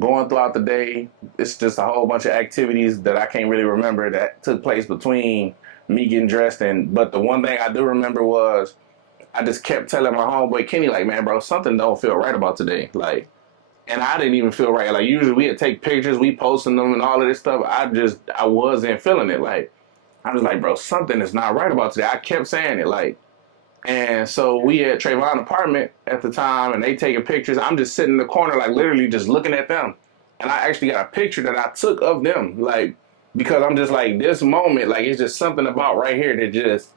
going throughout the day, it's just a whole bunch of activities that I can't really remember that took place between me getting dressed but the one thing I do remember was I just kept telling my homeboy Kenny, like, man, bro, something don't feel right about today. Like, and I didn't even feel right. Like, usually we'd take pictures, we posting them and all of this stuff. I wasn't feeling it. Like, I was like, bro, something is not right about today. I kept saying it, like, and so we at Trayvon's apartment at the time, and they taking pictures. I'm just sitting in the corner, like, literally just looking at them. And I actually got a picture that I took of them, like, because I'm just like, this moment, like, it's just something about right here that just,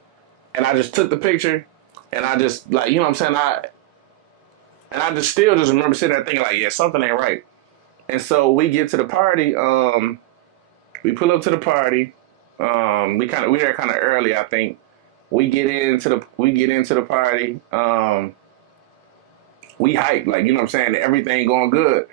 and I just took the picture, and I just, like, you know what I'm saying? I just still just remember sitting there thinking, like, yeah, something ain't right. And so we get to the party, we pull up to the party, we were kind of early, I think. We get into the party. We hype, like, you know what I'm saying? Everything going good.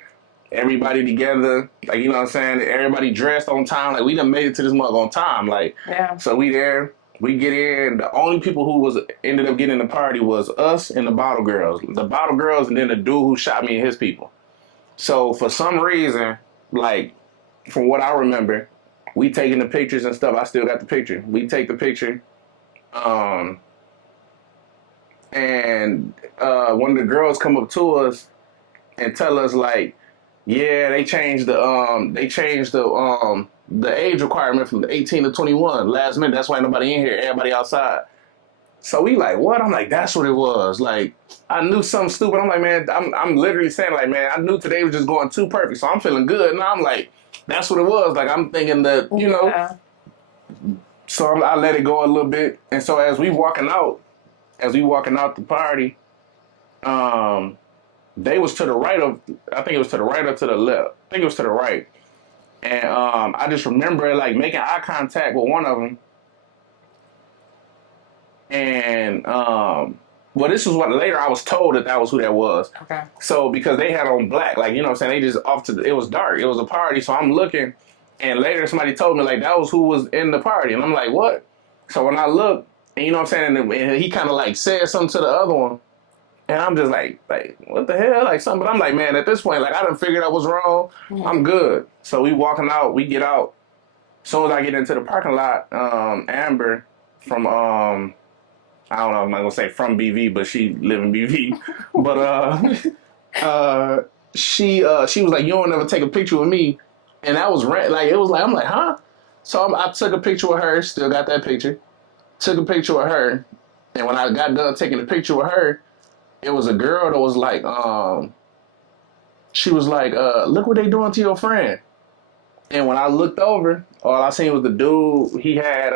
Everybody together, like, you know what I'm saying? Everybody dressed on time. Like, we done made it to this mug on time. Like, yeah. So we there. We get in. The only people who ended up getting in the party was us and the bottle girls. The bottle girls and then the dude who shot me and his people. So for some reason, like, from what I remember, we taking the pictures and stuff. I still got the picture. We take the picture. And one of the girls come up to us and tell us, like, yeah, they changed the age requirement from 18 to 21 last minute. That's why nobody in here, everybody outside. So we like, what? I'm like, that's what it was. Like, I knew something stupid. I'm like, man, I'm literally saying, like, man, I knew today was just going too perfect, so I'm feeling good. And I'm like, that's what it was. Like, I'm thinking that, you know. So I let it go a little bit. And so as we walking out the party, they was to the right of, I think it was to the right or to the left. I think it was to the right. And I just remember, like, making eye contact with one of them. And, well, this is what later I was told that was who that was. Okay. So because they had on black, like, you know what I'm saying? They just it was dark. It was a party. So I'm looking. And later somebody told me, like, that was who was in the party. And I'm like, what? So when I look, and you know what I'm saying? And he kind of, like, said something to the other one. And I'm just like, what the hell? Like, something. But I'm like, man, at this point, like, I done figured out what's wrong. I'm good. So we walking out. We get out. As soon as I get into the parking lot, Amber from I don't know, I'm not gonna say from BV, but she live in BV. But she was like, "You don't ever take a picture with me," and that was like it was like I'm like, huh? So I took a picture with her. Still got that picture. Took a picture with her, and when I got done taking the picture with her, it was a girl that was like, she was like, "Look what they doing to your friend." And when I looked over, all I seen was the dude. He had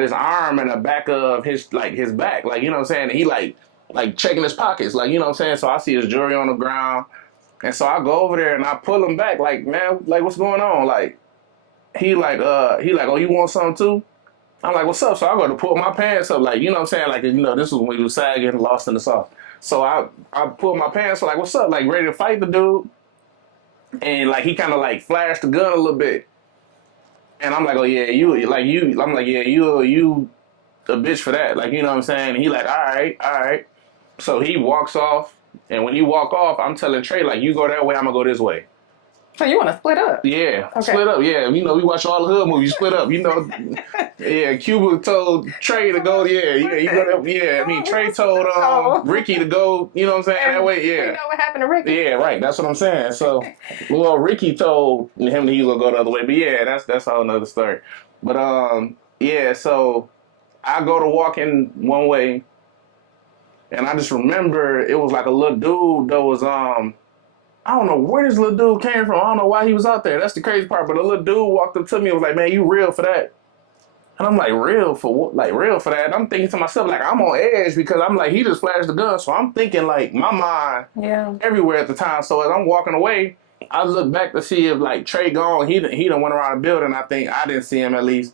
his arm in the back of his back, like, you know what I'm saying? And he like checking his pockets, like, you know what I'm saying? So I see his jewelry on the ground. And so I go over there and I pull him back, like, man, like, what's going on? Like, he like, oh, you want something too? I'm like, what's up? So I go to pull my pants up, like, you know what I'm saying? Like, you know, this was when he was sagging, lost in the sauce. So I pulled my pants, like, what's up? Like, ready to fight the dude. And like he kind of like flashed the gun a little bit. And I'm like, oh yeah, I'm like, yeah, you a bitch for that. Like, you know what I'm saying? And he like, all right, all right. So he walks off, and when he walk off, I'm telling Trey, like, you go that way, I'm gonna go this way. So you want to split up? Yeah, okay. Split up. Yeah, you know, we watch all the hood movies, split up. You know, yeah. Cuba told Trey to go. Yeah, you go. Yeah, I mean, Trey told Ricky to go. You know what I'm saying? And that way. Yeah. You know what happened to Ricky? Yeah, right. That's what I'm saying. So, well, Ricky told him that he was gonna go the other way. But yeah, that's a whole nother story. But yeah. So I go to walk in one way, and I just remember it was like a little dude that was I don't know where this little dude came from. I don't know why he was out there. That's the crazy part. But a little dude walked up to me and was like, "Man, you real for that?" And I'm like, "Real for what? Like, real for that?" And I'm thinking to myself, like, I'm on edge because I'm like, he just flashed the gun. So I'm thinking, like, my mind everywhere at the time. So as I'm walking away, I look back to see if, like, Trey gone. He done went around the building. I think I didn't see him at least.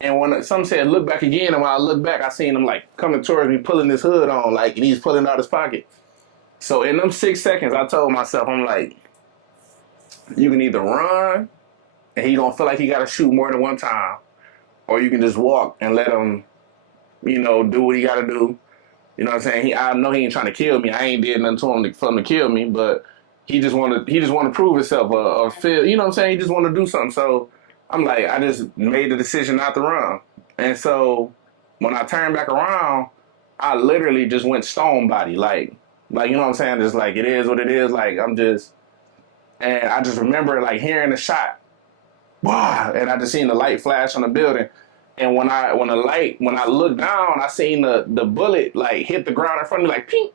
And when some said, look back again. And when I look back, I seen him, like, coming towards me, pulling his hood on, like, and he's pulling out his pocket. So in them 6 seconds, I told myself, I'm like, you can either run, and he gonna feel like he gotta shoot more than one time, or you can just walk and let him, you know, do what he gotta do. You know what I'm saying? I know he ain't trying to kill me. I ain't did nothing to him for him to kill me, but he just want to prove himself or feel. You know what I'm saying? He just want to do something. So I'm like, I just made the decision not to run. And so when I turned back around, I literally just went stone body, like you know what I'm saying? Just like it is what it is. Like and I just remember like hearing the shot, wow, and I just seen the light flash on the building. And when I looked down, I seen the bullet like hit the ground in front of me, like ping,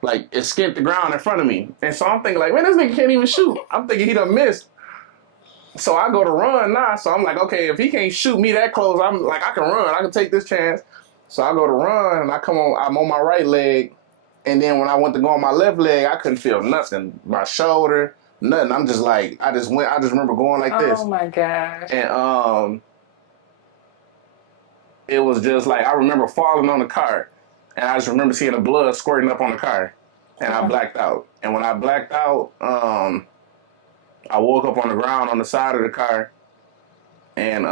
like it skipped the ground in front of me. And so I'm thinking like, man, this nigga can't even shoot. I'm thinking he done missed. So I go to run now. So I'm like, okay, if he can't shoot me that close, I'm like, I can run. I can take this chance. So I go to run, and I'm on my right leg. And then when I went to go on my left leg, I couldn't feel nothing. My shoulder, nothing. I'm just like, I just remember going like this. Oh my gosh. And it was just like, I remember falling on the car. And I just remember seeing the blood squirting up on the car. And I blacked out. And when I blacked out, I woke up on the ground on the side of the car. And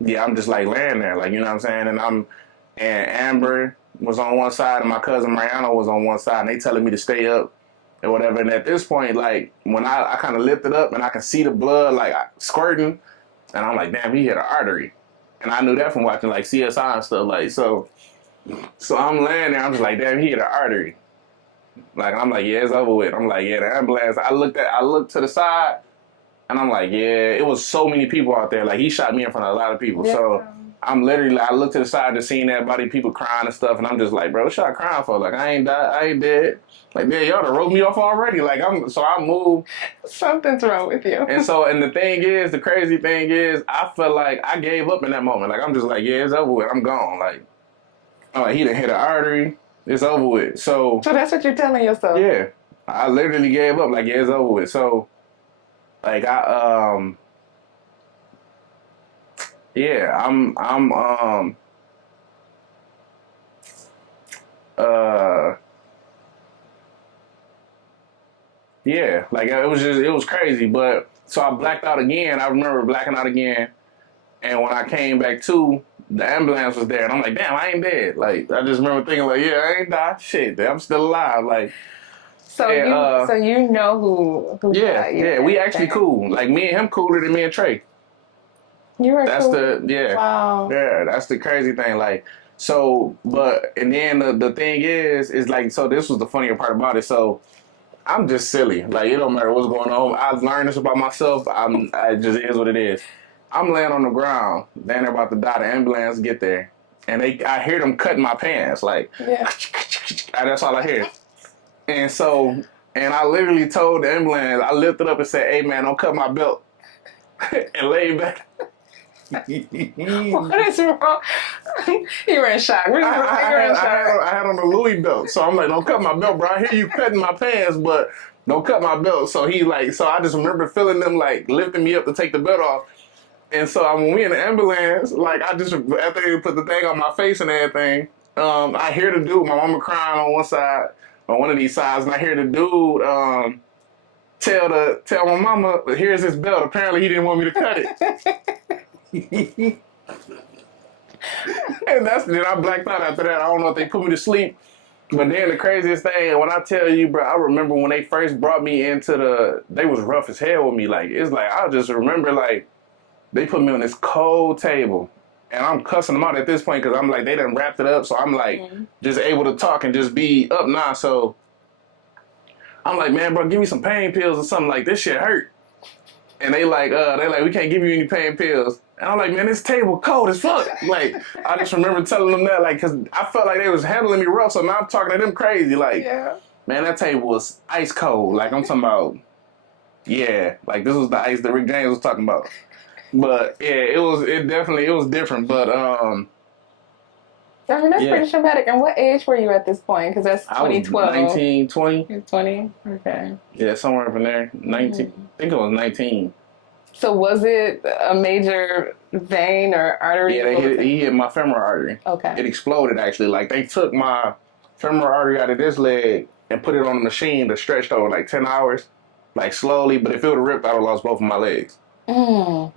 yeah, I'm just like laying there, like, you know what I'm saying? And Amber was on one side and my cousin Mariano was on one side, and they telling me to stay up and whatever. And at this point, like, when I kind of lifted up and I can see the blood like squirting, and I'm like, damn, he hit an artery. And I knew that from watching like CSI and stuff, like, so I'm laying there, I'm just like, damn, he hit an artery. Like, I'm like, yeah, it's over with. I'm like, yeah, the ambulance. I looked to the side, and I'm like, yeah, it was so many people out there. Like, he shot me in front of a lot of people. Yeah. So I'm literally, like, I looked to the side, just seeing everybody, people crying and stuff, and I'm just like, bro, what y'all crying for? Like, I ain't died, I ain't dead. Like, man, y'all done wrote me off already. Like, so I moved. Something's wrong with you. And the crazy thing is, I felt like I gave up in that moment. Like, I'm just like, yeah, it's over with. I'm gone. Like, he done hit an artery. It's over with. So that's what you're telling yourself. Yeah. I literally gave up. Like, yeah, it's over with. So, like, yeah, yeah, like, it was crazy. But so I blacked out again. I remember blacking out again. And when I came back to, the ambulance was there, and I'm like, damn, I ain't dead. Like, I just remember thinking, like, yeah, I ain't died. Shit, I'm still alive. Like, So you know who Yeah, shot you yeah, and we actually everything. cool. Like me and him cooler than me and Trey. You were That's cool. Wow. yeah, that's the crazy thing. Like, and then the thing is like, so this was the funnier part about it. So I'm just silly. Like, it don't matter what's going on. I've learned this about myself. I just is what it is. I'm laying on the ground. Then they're about to die. The ambulance get there, and I hear them cutting my pants. Like, Yeah. that's all I hear. And so, and I literally told the ambulance, I lifted up and said, "Hey man, don't cut my belt," and laid back. What is wrong? You were in shock. You were in shock. I had on a Louis belt, so I'm like, "Don't cut my belt, bro. I hear you cutting my pants, but don't cut my belt." So so I just remember feeling them like lifting me up to take the belt off. And so when we in the ambulance, like after they put the thing on my face and everything, I hear the dude, my mama crying on one side, on one of these sides, and I hear the dude tell my mama, "Here's his belt." Apparently, he didn't want me to cut it. And then I blacked out after that. I don't know if they put me to sleep. But then the craziest thing, when I tell you, bro, I remember when they first brought me they was rough as hell with me. Like, it's like, I just remember, like, they put me on this cold table. And I'm cussing them out at this point because I'm like, they done wrapped it up. So I'm like, just able to talk and just be up now. So I'm like, man, bro, give me some pain pills or something. Like, this shit hurt. And they like, we can't give you any pain pills. And I'm like, man, this table cold as fuck. Like, I just remember telling them that, like, because I felt like they was handling me rough. So now I'm talking to them crazy. Like, man, that table was ice cold. Like, I'm talking about, yeah, like this was the ice that Rick James was talking about. But yeah, it was different. But I mean, that's pretty traumatic. And what age were you at this point? Because that's 2012. I was 19, 20. You're 20? Okay. Yeah, somewhere up in there. 19. I think it was 19. So was it a major vein or artery? Yeah, he hit my femoral artery. Okay. It exploded, actually. Like, they took my femoral artery out of this leg and put it on a machine that stretched over like 10 hours, like slowly. But if it would have ripped, I would have lost both of my legs.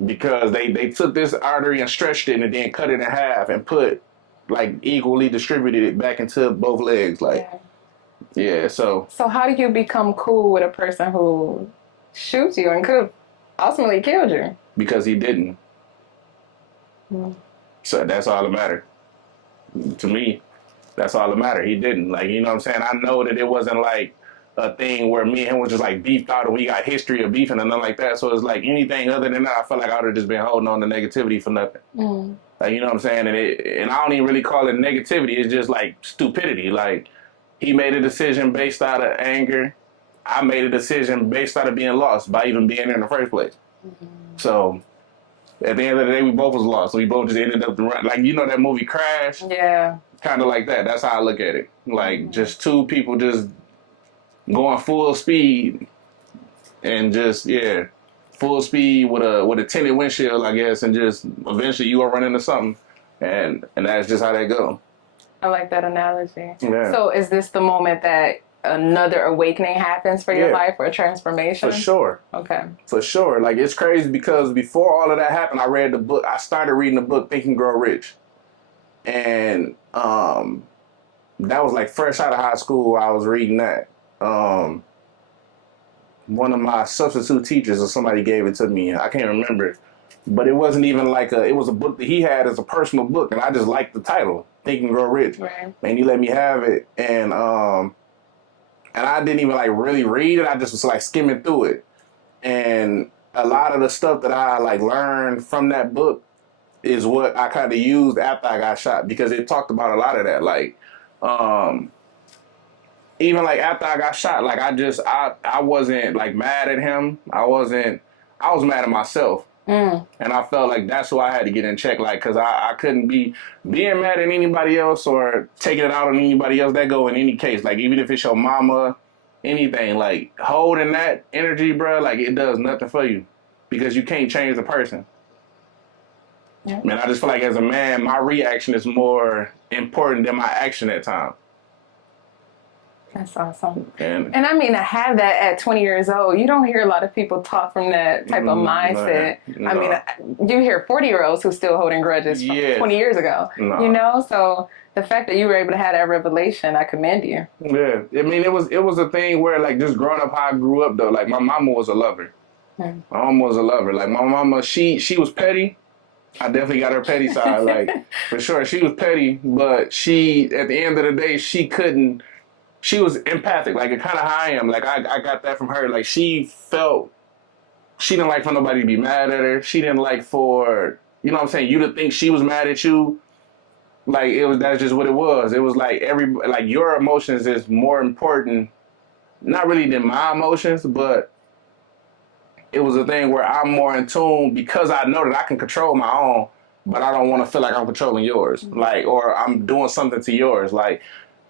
Because they took this artery and stretched it and then cut it in half and put, like, equally distributed it back into both legs. Like, yeah, so. So how do you become cool with a person who shoots you and could have ultimately killed you? Because he didn't. So that's all that mattered. To me, that's all that mattered. He didn't. Like, you know what I'm saying? I know that it wasn't like a thing where me and him was just like beefed out and we got history of beefing and nothing like that. So it's like anything other than that, I felt like I would have just been holding on to negativity for nothing. Like, you know what I'm saying? And I don't even really call it negativity. It's just like stupidity. Like, he made a decision based out of anger. I made a decision based out of being lost by even being there in the first place. So at the end of the day, we both was lost. So we both just ended up like, you know that movie Crash? Yeah. Kind of like that. That's how I look at it. Like, just two people just going full speed and just, full speed with a tinted windshield, I guess, and just eventually you will run into something. And that's just how that go. I like that analogy. Yeah. So is this the moment that another awakening happens for your life or a transformation? For sure. Okay. For sure. Like, it's crazy because before all of that happened, I read the book. I started reading the book Think and Grow Rich. And that was like fresh out of high school. I was reading that. One of my substitute teachers or somebody gave it to me. I can't remember. But it wasn't even like it was a book that he had as a personal book. And I just liked the title, Think and Grow Rich. Right. And he let me have it. And I didn't even like really read it. I just was like skimming through it. And a lot of the stuff that I like learned from that book is what I kind of used after I got shot, because it talked about a lot of that. Like, even like after I got shot, like I wasn't like mad at him. I was mad at myself. And I felt like that's why I had to get in check. Like, cause I couldn't be being mad at anybody else or taking it out on anybody else. That go in any case. Like, even if it's your mama, anything, like holding that energy, bro, like it does nothing for you because you can't change the person. Yeah. Man, I just feel like as a man, my reaction is more important than my action at times. That's awesome. And I mean, to have that at 20 years old, you don't hear a lot of people talk from that type of mindset. no. I mean, you hear 40-year-olds who still holding grudges from 20 years ago, you know? So the fact that you were able to have that revelation, I commend you. Yeah. I mean, it was a thing where, like, just growing up how I grew up, though, like, my mama was a lover. My mama was a lover. Like, my mama, she was petty. I definitely got her petty side, like, for sure. She was petty, but she, at the end of the day, she was empathic, like, kind of how I am. Like, I got that from her. Like, she didn't like for nobody to be mad at her. She didn't like for, you know what I'm saying, you to think she was mad at you. Like, that's just what it was. It was like your emotions is more important, not really than my emotions, but it was a thing where I'm more in tune because I know that I can control my own, but I don't want to feel like I'm controlling yours, like, or I'm doing something to yours, like,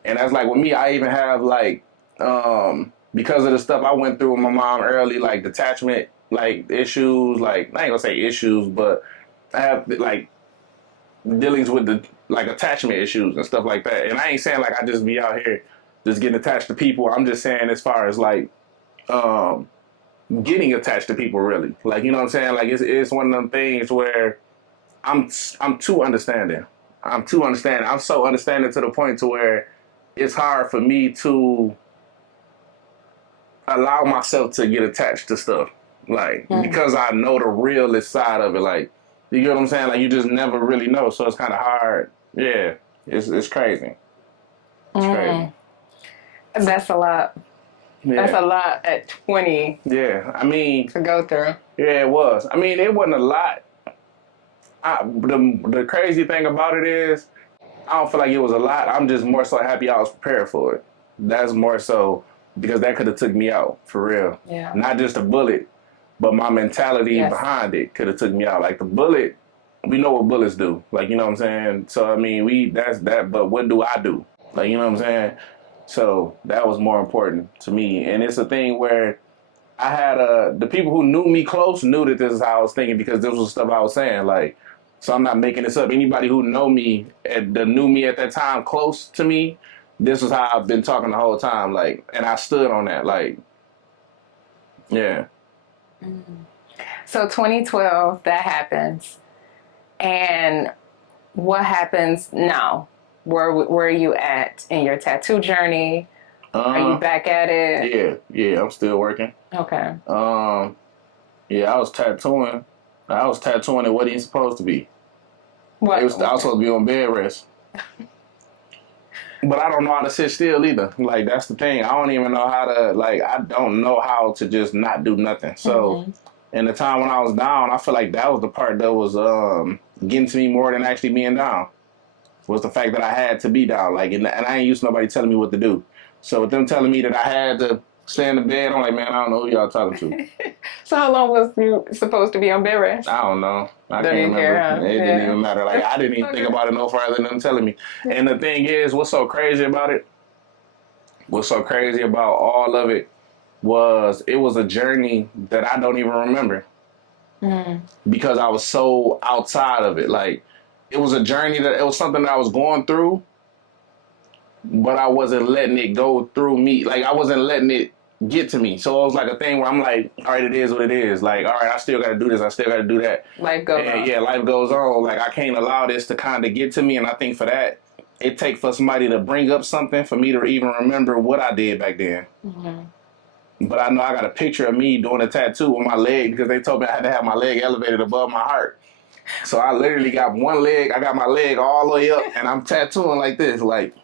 and that's like with me. I even have like, because of the stuff I went through with my mom early, like detachment, like issues, like I ain't gonna say issues, but I have like dealings with the like attachment issues and stuff like that. And I ain't saying like I just be out here just getting attached to people. I'm just saying as far as like, getting attached to people, really, like, you know what I'm saying, like it's one of them things where I'm too understanding. I'm so understanding to the point to where it's hard for me to allow myself to get attached to stuff, like, because I know the realist side of it, like, you get what I'm saying, like, you just never really know, so it's kind of hard. Yeah, it's crazy. It's crazy. That's a lot. Yeah. That's a lot at 20. Yeah, I mean, to go through. Yeah, it was. I mean, it wasn't a lot. The crazy thing about it is, I don't feel like it was a lot. I'm just more so happy I was prepared for it. That's more so because that could have took me out, for real. Yeah. Not just a bullet, but my mentality behind it could have took me out. Like the bullet, we know what bullets do. Like, you know what I'm saying? So, I mean, that's that, but what do I do? Like, you know what I'm saying? So that was more important to me. And it's a thing where I had the people who knew me close knew that this is how I was thinking because this was stuff I was saying. Like, so I'm not making this up. Anybody who knew me at that time close to me, this is how I've been talking the whole time. Like, and I stood on that. Like, yeah. So 2012, that happens. And what happens now? Where are you at in your tattoo journey? Are you back at it? Yeah, I'm still working. Okay. Yeah, I was tattooing. It wasn't even supposed to be. What? I was supposed to be on bed rest. But I don't know how to sit still either. Like, that's the thing. I don't even know how to, like, I don't know how to just not do nothing. So, in the time when I was down, I feel like that was the part that was getting to me more than actually being down. Was the fact that I had to be down. Like, and I ain't used to nobody telling me what to do. So, with them telling me that I had to stay in the bed, I'm like, man, I don't know who y'all talking to. So how long was you supposed to be on bed rest? I don't know. I can't remember. Care, huh? It didn't even matter. Like, I didn't even think about it no further than them telling me. And the thing is, what's so crazy about all of it was it was a journey that I don't even remember. Because I was so outside of it. Like, it was a journey it was something that I was going through, but I wasn't letting it go through me. Like, I wasn't letting it get to me. So it was like a thing where I'm like, all right, it is what it is. Like, all right, I still got to do this. I still got to do that. Life goes on. Yeah, life goes on. Like, I can't allow this to kind of get to me. And I think for that, it takes for somebody to bring up something for me to even remember what I did back then. But I know I got a picture of me doing a tattoo on my leg because they told me I had to have my leg elevated above my heart. So I literally got one leg. I got my leg all the way up and I'm tattooing like this. Like,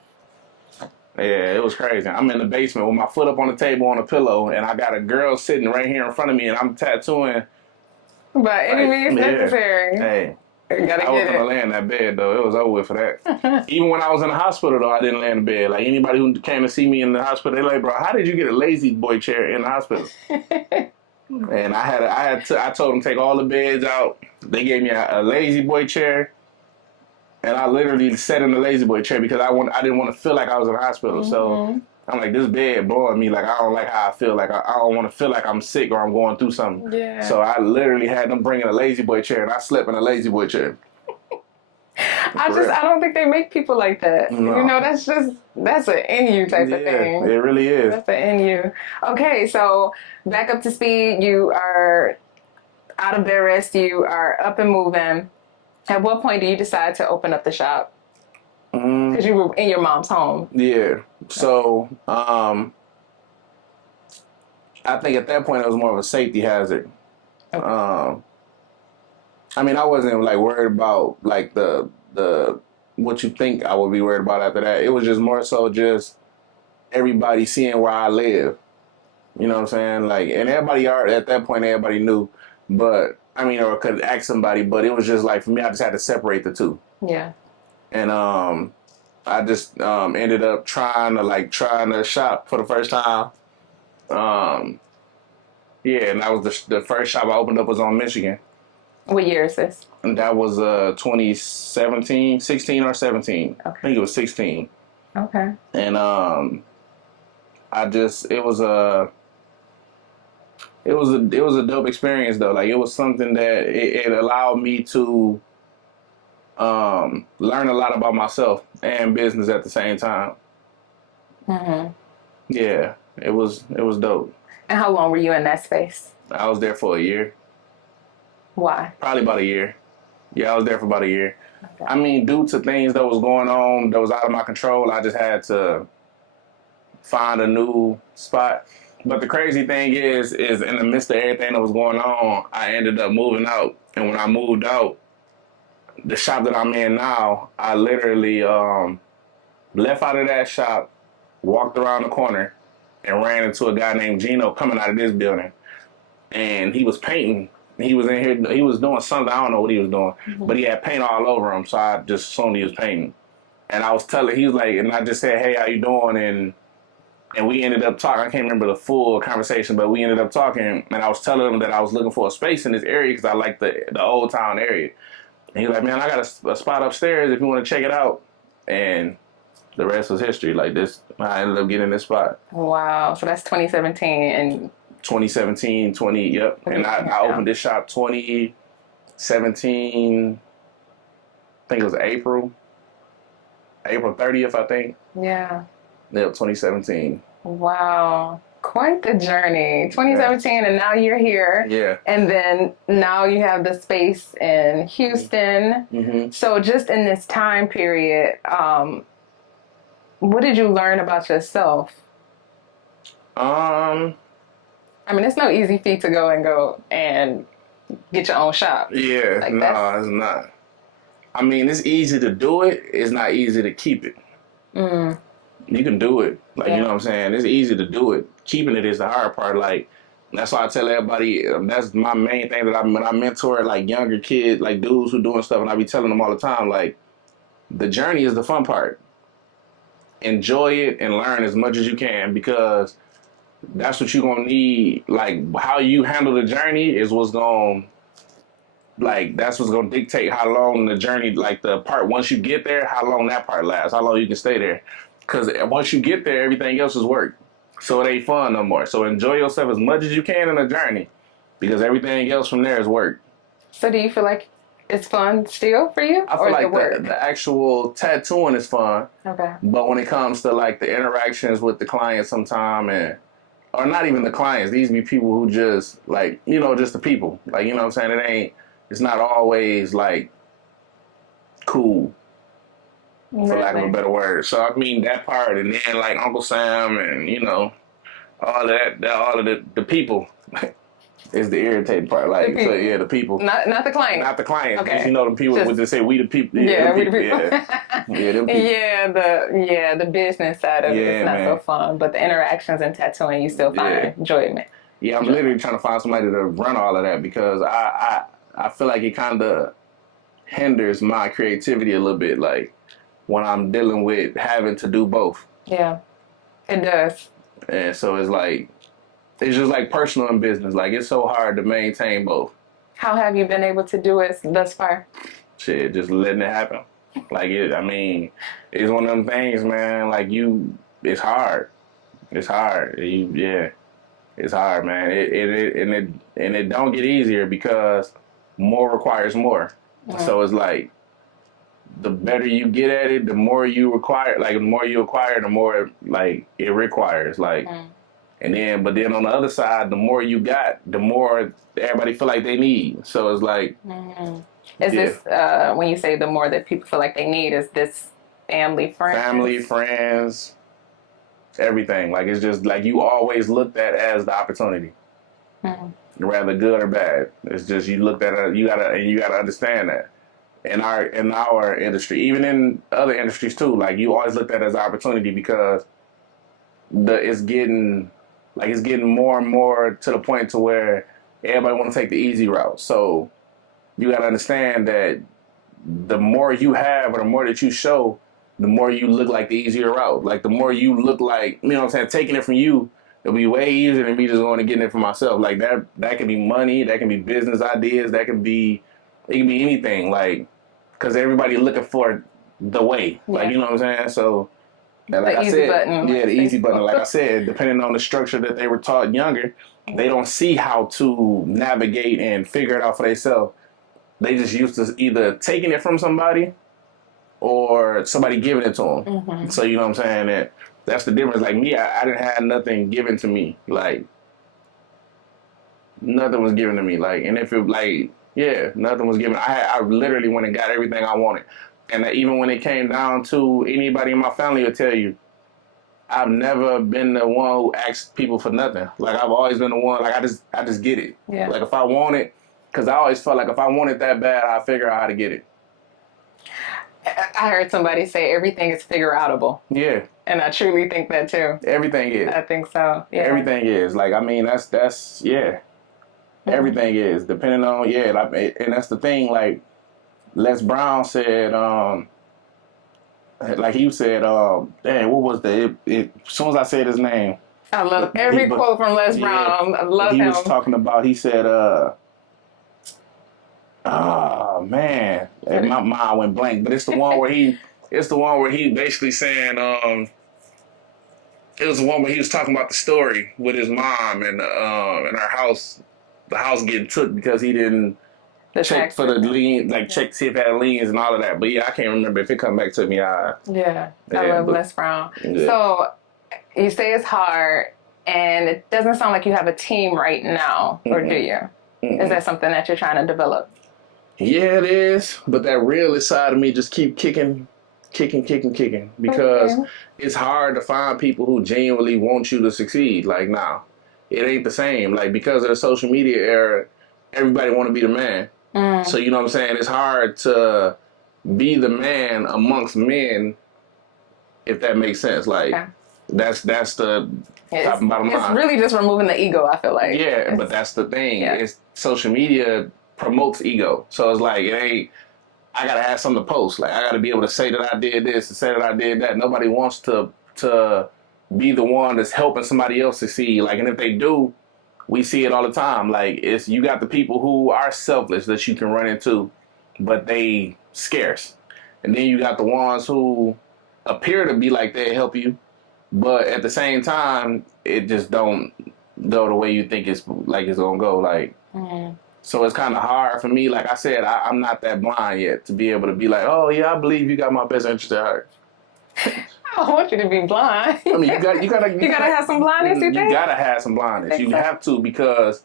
yeah, it was crazy. I'm in the basement with my foot up on the table on a pillow, and I got a girl sitting right here in front of me, and I'm tattooing. By any means necessary. Hey, I was gonna lay in that bed though. It was over with for that. Even when I was in the hospital though, I didn't lay in the bed. Like, anybody who came to see me in the hospital, they like, bro, how did you get a lazy boy chair in the hospital? And I told them take all the beds out. They gave me a lazy boy chair. And I literally sat in the lazy boy chair because I didn't want to feel like I was in the hospital. So I'm like, this bed blowing me. Like, I don't like how I feel. Like, I don't want to feel like I'm sick or I'm going through something. Yeah. So I literally had them bring in a lazy boy chair, and I slept in a lazy boy chair. I don't think they make people like that. No. You know, that's an in you type of thing. It really is. That's an in you. Okay, so back up to speed. You are out of bed rest. You are up and moving. At what point do you decide to open up the shop? Because you were in your mom's home. Yeah. So, I think at that point it was more of a safety hazard. Okay. I mean, I wasn't like worried about like the what you think I would be worried about after that. It was just more so just everybody seeing where I live. You know what I'm saying? Like, and everybody at that point, everybody knew. But I mean, or could ask somebody. But it was just like for me, I just had to separate the two. Yeah. And I just ended up trying to shop for the first time. Yeah, and that was the first shop I opened up was on Michigan. What year is this? And that was 2017, 16 or 17. Okay. I think it was 16. Okay. And it was a dope experience though. Like it was something that it allowed me to learn a lot about myself and business at the same time. Mm-hmm. Yeah, it was dope. And how long were you in that space? I was there for a year. Why? Probably about a year. Yeah, I was there for about a year. Okay. I mean, due to things that was going on that was out of my control, I just had to find a new spot. But the crazy thing is in the midst of everything that was going on, I ended up moving out. And when I moved out, the shop that I'm in now, I literally left out of that shop, walked around the corner, and ran into a guy named Gino coming out of this building. And he was painting. He was in here, he was doing something, I don't know what he was doing, but he had paint all over him, so I just assumed he was painting. And I was telling, he was like, and I just said, hey, how you doing? And we ended up talking, I can't remember the full conversation, but we ended up talking, and I was telling him that I was looking for a space in this area because I like the old town area. And he was like, man, I got a spot upstairs if you want to check it out. And the rest was history. Like this, I ended up getting this spot. Wow, so that's 2017 and 2017, yep. And I opened this shop 2017, I think it was April 30th, I think. Yeah. Yep, 2017. Wow. Quite the journey. 2017 and now you're here. Yeah. And then now you have the space in Houston. Mm-hmm. So just in this time period, what did you learn about yourself? I mean, it's no easy feat to go and get your own shop. Yeah, Like no, it's not. I mean, it's easy to do it. It's not easy to keep it. Mm. You can do it. Like, Yeah. you know what I'm saying? It's easy to do it. Keeping it is the hard part. Like, that's why I tell everybody, that's my main thing that when I mentor, like, younger kids, like, dudes who doing stuff, and I be telling them all the time, like, the journey is the fun part. Enjoy it and learn as much as you can because that's what you're going to need. Like, how you handle the journey is what's going to, like, that's what's going to dictate how long the journey, like, the part, once you get there, how long that part lasts, how long you can stay there. Because once you get there, everything else is work. So it ain't fun no more. So enjoy yourself as much as you can in the journey because everything else from there is work. So do you feel like it's fun still for you? I feel like the actual tattooing is fun. Okay. But when it comes to, like, the interactions with the clients sometime or not even the clients, these be people who just, like, you know, just the people. Like, you know what I'm saying? It's not always, like, cool. For lack of a better word. So I mean that part, and then like Uncle Sam, and you know, all of the people is the irritating part. Like, so yeah, the people, not the client, not the client. Okay. You know, the people would just say we the people. Yeah, we the people. people. Yeah, them people. Yeah, the business side of it is not so fun, but the interactions and tattooing, you still find enjoyment. Yeah, I'm literally trying to find somebody to run all of that because I feel like it kind of hinders my creativity a little bit. Like, when I'm dealing with having to do both. Yeah, it does. And so it's like, it's just like personal and business. Like, it's so hard to maintain both. How have you been able to do it thus far? Shit, just letting it happen. Like, it's one of them things, man. Like, it's hard. It's hard. It's hard, man. It don't get easier because more requires more. So it's like, the better you get at it, the more you require, like the more you acquire, the more like it requires, like, and then, but then on the other side, the more you got, the more everybody feel like they need. So it's like, Is this, when you say the more that people feel like they need, is this family, friends, everything. Like, it's just like you always looked at as the opportunity, rather good or bad. It's just you looked at it, you gotta understand that. In our industry, even in other industries too, like you always looked at it as an opportunity because it's getting more and more to the point to where everybody want to take the easy route. So you got to understand that the more you have or the more that you show, the more you look like the easier route. Like the more you look like, you know what I'm saying, taking it from you, it'll be way easier than me just going and getting it for myself. Like that can be money, that can be business ideas, it can be anything. Like, because everybody looking for the way. Like, you know what I'm saying? So, like I said, the easy button. Like I said, depending on the structure that they were taught younger, they don't see how to navigate and figure it out for themselves. They just used to either taking it from somebody or somebody giving it to them. So, you know what I'm saying? That's the difference. Like me, I didn't have nothing given to me. Like, nothing was given to me. Like, and if it, like, yeah, nothing was given. I literally went and got everything I wanted. And even when it came down to anybody in my family will tell you, I've never been the one who asked people for nothing. Like I've always been the one, like I just get it. Yeah. Like if I want it, because I always felt like if I want it that bad, I'll figure out how to get it. I heard somebody say everything is figure outable. Yeah. And I truly think that too. Everything is. I think so. Yeah. Everything is. Like, I mean, that's yeah. Everything is. Depending on, yeah. Like, and that's the thing, like, Les Brown said, like he said, dang, what was as soon as I said his name. I love every quote from Les Brown. I love him. He was talking about, he said, oh man, my mind went blank, but it's the one where he basically saying, it was the one where he was talking about the story with his mom and our house, the house getting took because he didn't check for the lien, like check to see if it had liens and all of that. But yeah, I can't remember. If it come back to me, I love Les Brown. Yeah. So you say it's hard, and it doesn't sound like you have a team right now, or do you? Is that something that you're trying to develop? Yeah, it is. But that realist side of me just keep kicking because it's hard to find people who genuinely want you to succeed. Like now, it ain't the same. Like because of the social media era, everybody want to be the man. So you know what I'm saying? It's hard to be the man amongst men, if that makes sense. Like that's the top and bottom line. It's really just removing the ego, I feel like. Yeah, but that's the thing. It's social media promotes ego. So it's like it ain't, I gotta have something to post. Like I gotta be able to say that I did this and say that I did that. Nobody wants to be the one that's helping somebody else succeed. Like, and if they do, we see it all the time. Like you got the people who are selfless that you can run into, but they scarce. And then you got the ones who appear to be like they help you, but at the same time, it just don't go the way you think it's gonna go. Like, so it's kind of hard for me. Like I said, I'm not that blind yet to be able to be like, oh yeah, I believe you got my best interest at heart. I don't want you to be blind. I mean, you gotta have some blindness. You gotta have some blindness. You have to, because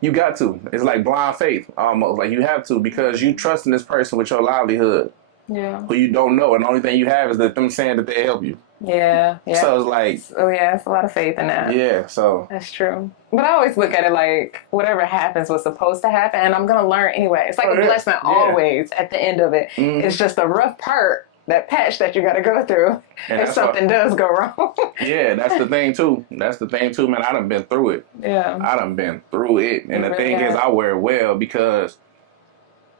you got to. It's like blind faith almost. Like you have to, because you trust in this person with your livelihood. Yeah. Who you don't know, and the only thing you have is that them saying that they help you. Yeah. So it's like, it's a lot of faith in that. Yeah. So that's true. But I always look at it like whatever happens was supposed to happen, and I'm gonna learn anyway. It's like a blessing always at the end of it. It's just a rough part. That patch that you got to go through if something does go wrong. Yeah, that's the thing too. Man. I done been through it. Yeah. I done been through it. And the thing is, I wear it well because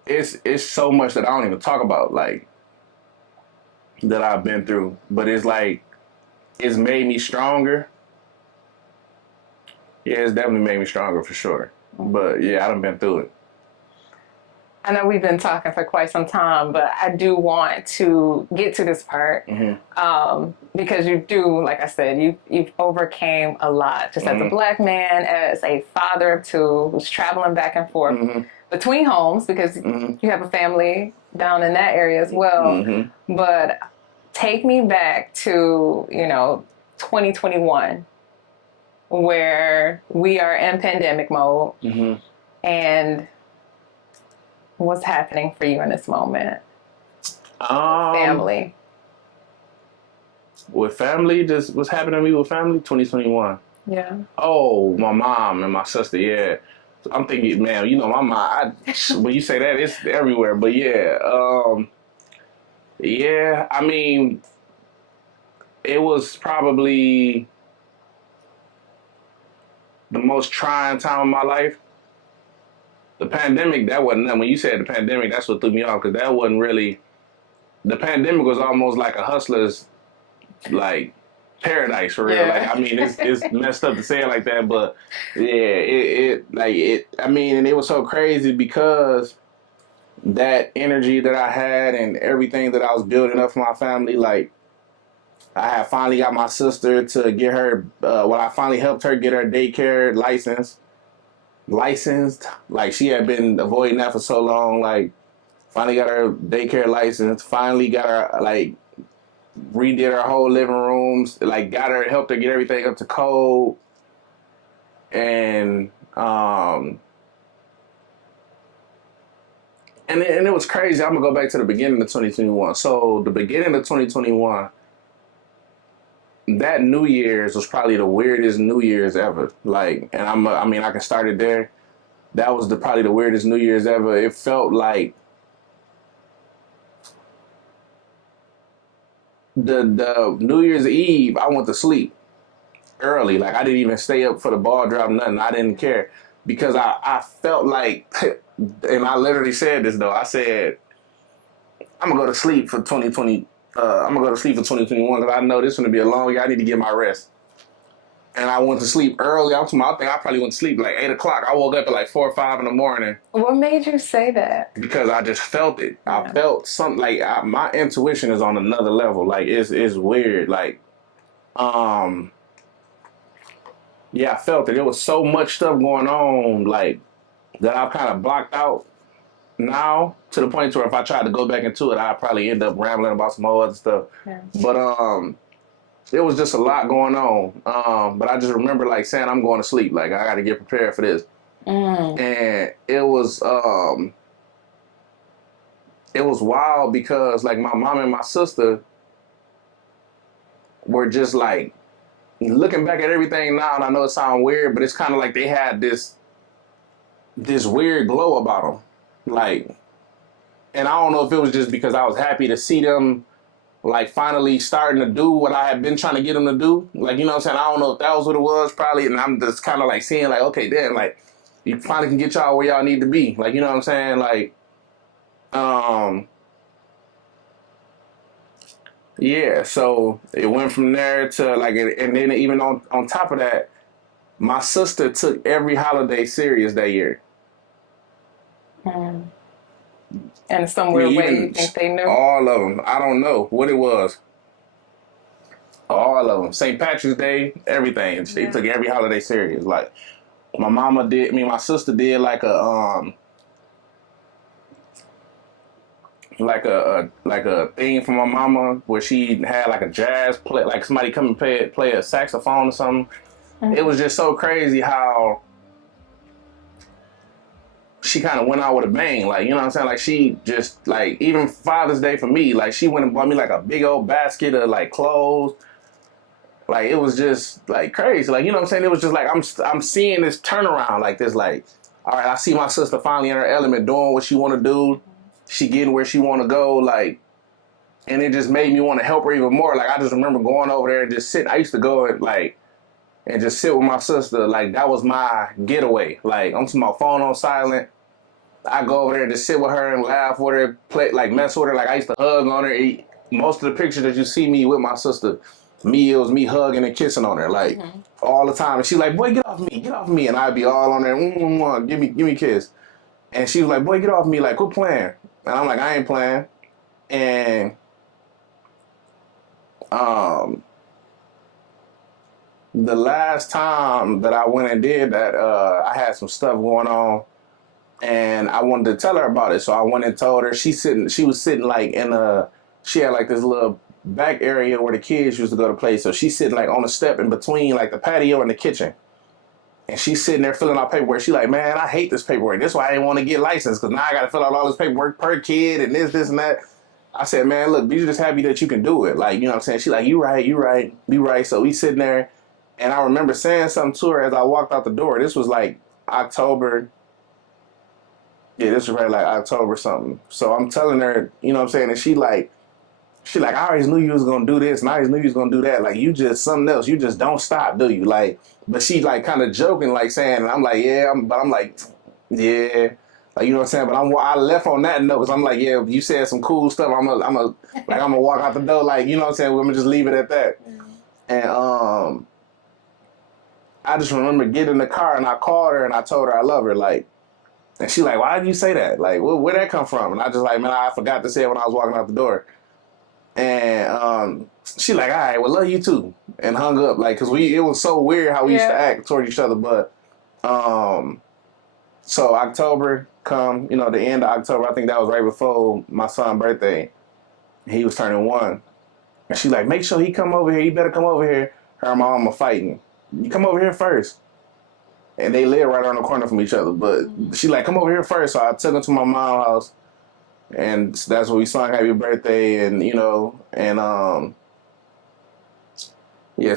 it's so much that I don't even talk about, like, that I've been through. But it's like, it's made me stronger. Yeah, it's definitely made me stronger for sure. But yeah, I done been through it. I know we've been talking for quite some time, but I do want to get to this part because you do, like I said, you've overcame a lot just as a black man, as a father of two who's traveling back and forth between homes because you have a family down in that area as well. But take me back to, 2021, where we are in pandemic mode. And what's happening for you in this moment? Family. With family, just what's happening to me with family? 2021. Yeah. Oh, my mom and my sister, yeah. I'm thinking, man, my mom, when you say that, it's everywhere. But yeah, I mean, it was probably the most trying time of my life. The pandemic, that wasn't nothing. When you said the pandemic, that's what threw me off, because that wasn't really, the pandemic was almost like a hustler's, like, paradise for real. Yeah. Like, I mean, it's messed up to say it like that, but yeah, and it was so crazy because that energy that I had and everything that I was building up for my family, like, I had finally got my sister to get her, I finally helped her get her daycare licensed. Like, she had been avoiding that for so long. Like, finally got her daycare license, finally got her, like, redid her whole living rooms, like, helped her get everything up to code. And, and it was crazy. I'm gonna go back to the beginning of 2021. So the beginning of 2021, that New Year's was probably the weirdest New Year's ever. Like, and I can start it there. That was probably the weirdest New Year's ever. It felt like the New Year's Eve, I went to sleep early. Like, I didn't even stay up for the ball drop, nothing. I didn't care because I felt like, and I literally said this though. I said, I'm gonna go to sleep for 2020. I'm gonna go to sleep for 2021 because I know this is gonna be a long year. I need to get my rest. And I went to sleep early. I think I probably went to sleep like 8 o'clock. I woke up at like 4 or 5 in the morning. What made you say that? Because I just felt it. Yeah. I felt something like my intuition is on another level. Like, it's weird. Like, yeah, I felt it. There was so much stuff going on, like, that I've kind of blocked out now, to the point where if I tried to go back into it, I'd probably end up rambling about some more other stuff. Yeah. But it was just a lot going on. But I just remember, like, saying, I'm going to sleep. Like, I got to get prepared for this. And it was wild because, like, my mom and my sister were just, like, looking back at everything now, and I know it sounds weird, but it's kind of like they had this weird glow about them. Like, and I don't know if it was just because I was happy to see them, like, finally starting to do what I had been trying to get them to do. Like, you know what I'm saying? I don't know if that was what it was, probably. And I'm just kind of, like, seeing, like, okay, damn, like, you finally can get y'all where y'all need to be. Like, you know what I'm saying? Like, yeah, so it went from there to, like, and then even on top of that, my sister took every holiday serious that year. And some weird way you think they knew? All of them. I don't know what it was. All of them. St. Patrick's Day, everything. She took every holiday serious. Like, my sister did like a thing for my mama where she had like a jazz play, like somebody come and play a saxophone or something. It was just so crazy how she kind of went out with a bang. Like, you know what I'm saying? Like, she just, like, even Father's Day for me, like, she went and bought me like a big old basket of like clothes. Like, it was just like crazy. Like, you know what I'm saying? It was just like, I'm seeing this turnaround, like this, like, all right, I see my sister finally in her element doing what she want to do. She getting where she want to go, like, and it just made me want to help her even more. Like, I just remember going over there and just sitting. I used to go and just sit with my sister. Like, that was my getaway. Like, I'm to my phone on silent. I go over there and just sit with her and laugh with her, play, like, mess with her. Like, I used to hug on her. Most of the pictures that you see me with my sister, it was me hugging and kissing on her, like, all the time. And she's like, boy, get off me. And I'd be all on there, give me a kiss. And she was like, boy, get off me, like, quit playing. And I'm like, I ain't playing. And the last time that I went and did that, I had some stuff going on. And I wanted to tell her about it, so I went and told her. She was sitting like she had like this little back area where the kids used to go to play. So she's sitting like on a step in between like the patio and the kitchen. And she's sitting there filling out paperwork. She's like, man, I hate this paperwork. That's why I didn't want to get licensed, because now I got to fill out all this paperwork per kid and this, and that. I said, man, look, be just happy that you can do it. Like, you know what I'm saying? She's like, you right. So we sitting there, and I remember saying something to her as I walked out the door. This was like October. Yeah, this was right like October something. So I'm telling her, you know what I'm saying? And she like, I always knew you was going to do this, and I always knew you was going to do that. Like, you just something else. You just don't stop, do you? Like, but she like kind of joking, like saying, and I'm like, yeah, but I'm like, yeah. Like, you know what I'm saying? But I left on that note, because I'm like, yeah, you said some cool stuff. I'm gonna walk out the door, like, you know what I'm saying? We're gonna just leave it at that. And I just remember getting in the car, and I called her and I told her I love her, like, and she like, why did you say that? Like, where'd that come from? And I just like, man, I forgot to say it when I was walking out the door. And she like, all right, well, love you too, and hung up, like, because it was so weird how we used to act toward each other. But so October come, you know, the end of October, I think that was right before my son's birthday. He was turning 1. And she like, make sure he come over here. He better come over here. Her and my mom are fighting. You come over here first. And they live right around the corner from each other. But she like, come over here first. So I took him to my mom's house. And that's where we sung Happy Birthday, and, you know, and,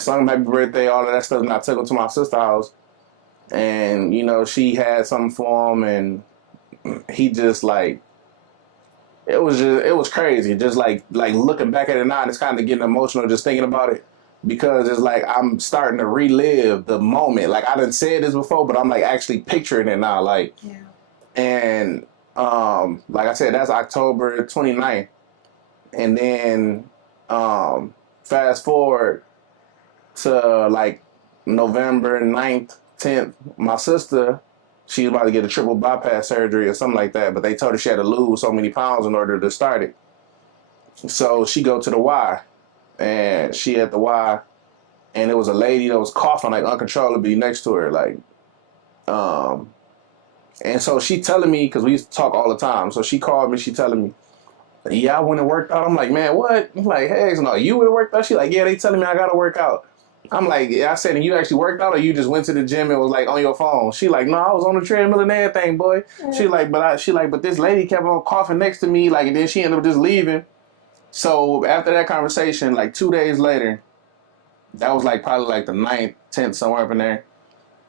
sung Happy Birthday, all of that stuff. And I took him to my sister's house. And, you know, she had something for him, and he just like, it was crazy. Just like looking back at it now, and it's kind of getting emotional just thinking about it, because it's like I'm starting to relive the moment. Like, I didn't say this before, but I'm like actually picturing it now. Like, and like I said, that's October 29th. And then fast forward to like November 9th, 10th, my sister, she was about to get a triple bypass surgery or something like that, but they told her she had to lose so many pounds in order to start it. So she go to the Y, and she at the Y, and it was a lady that was coughing like uncontrollably next to her, like, and so she telling me, because we used to talk all the time, so she called me, she telling me, yeah, I went and worked out. I'm like, man, what? I'm like, hey, no, you went and worked out? She like, yeah, they telling me I gotta work out. I'm like, yeah, I said, and you actually worked out, or you just went to the gym and was like on your phone? She like, no, I was on the treadmill and everything, boy. She like, but this lady kept on coughing next to me, like, and then she ended up just leaving. So after that conversation, like 2 days later, that was like probably like the 9th, 10th, somewhere up in there.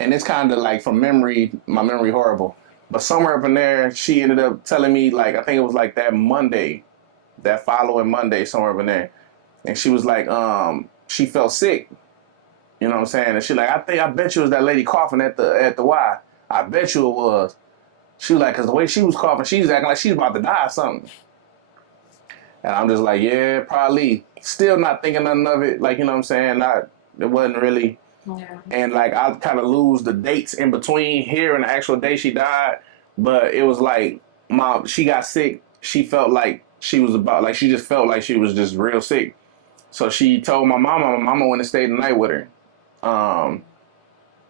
And it's kind of like from memory, my memory horrible. But somewhere up in there, she ended up telling me, like, I think it was like that Monday, that following Monday, somewhere up in there. And she was like, she felt sick. You know what I'm saying? And she like, I bet you it was that lady coughing at the Y. I bet you it was. She was like, because the way she was coughing, she was acting like she was about to die or something. And I'm just like, yeah, probably. Still not thinking nothing of it. Like, you know what I'm saying? It wasn't really. Yeah. And like, I kind of lose the dates in between here and the actual day she died. But it was like, she got sick. She felt like she just felt like she was just real sick. So she told my mama. My mama went and stayed the night with her.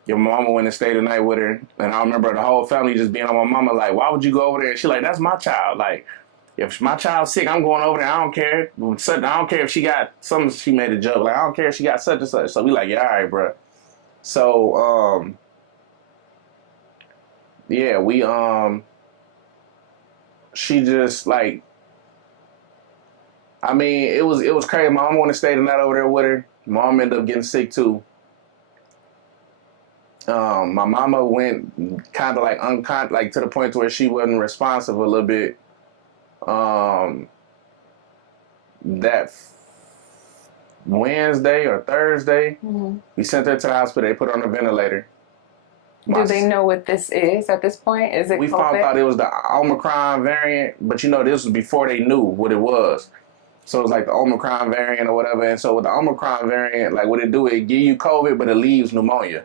Your mama went and stayed the night with her. And I remember the whole family just being on my mama, like, why would you go over there? And she like, that's my child. Like, if my child's sick, I'm going over there. I don't care. I don't care if she got something. She made a joke. Like, I don't care if she got such and such. So we like, yeah, all right, bro. So, yeah, she just like, I mean, it was crazy. My mom wanted to stay the night over there with her. Mom ended up getting sick too. My mama went kind of like like to the point where she wasn't responsive a little bit. That Wednesday or Thursday, we sent her to the hospital. They put her on a ventilator. Do they know what this is at this point? Is it We COVID? found out it was the Omicron variant, but you know, this was before they knew what it was. So it was like the Omicron variant or whatever. And so with the Omicron variant, like what it do, it give you COVID, but it leaves pneumonia.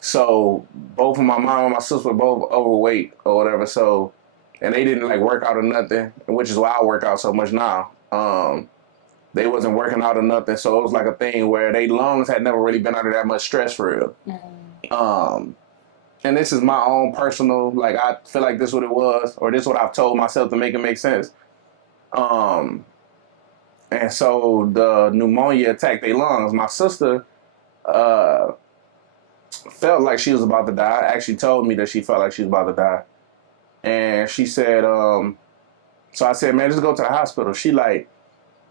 So both of my mom and my sister were both overweight or whatever. So, and they didn't like work out or nothing, which is why I work out so much now. They wasn't working out or nothing. So it was like a thing where their lungs had never really been under that much stress for real. and this is my own personal, like, I feel like this is what it was, or this is what I've told myself to make it make sense. Um, and so the pneumonia attacked their lungs. My sister uh, felt like she was about to die. Actually told me that she felt like she was about to die. And she said, so I said, man, just go to the hospital. She like,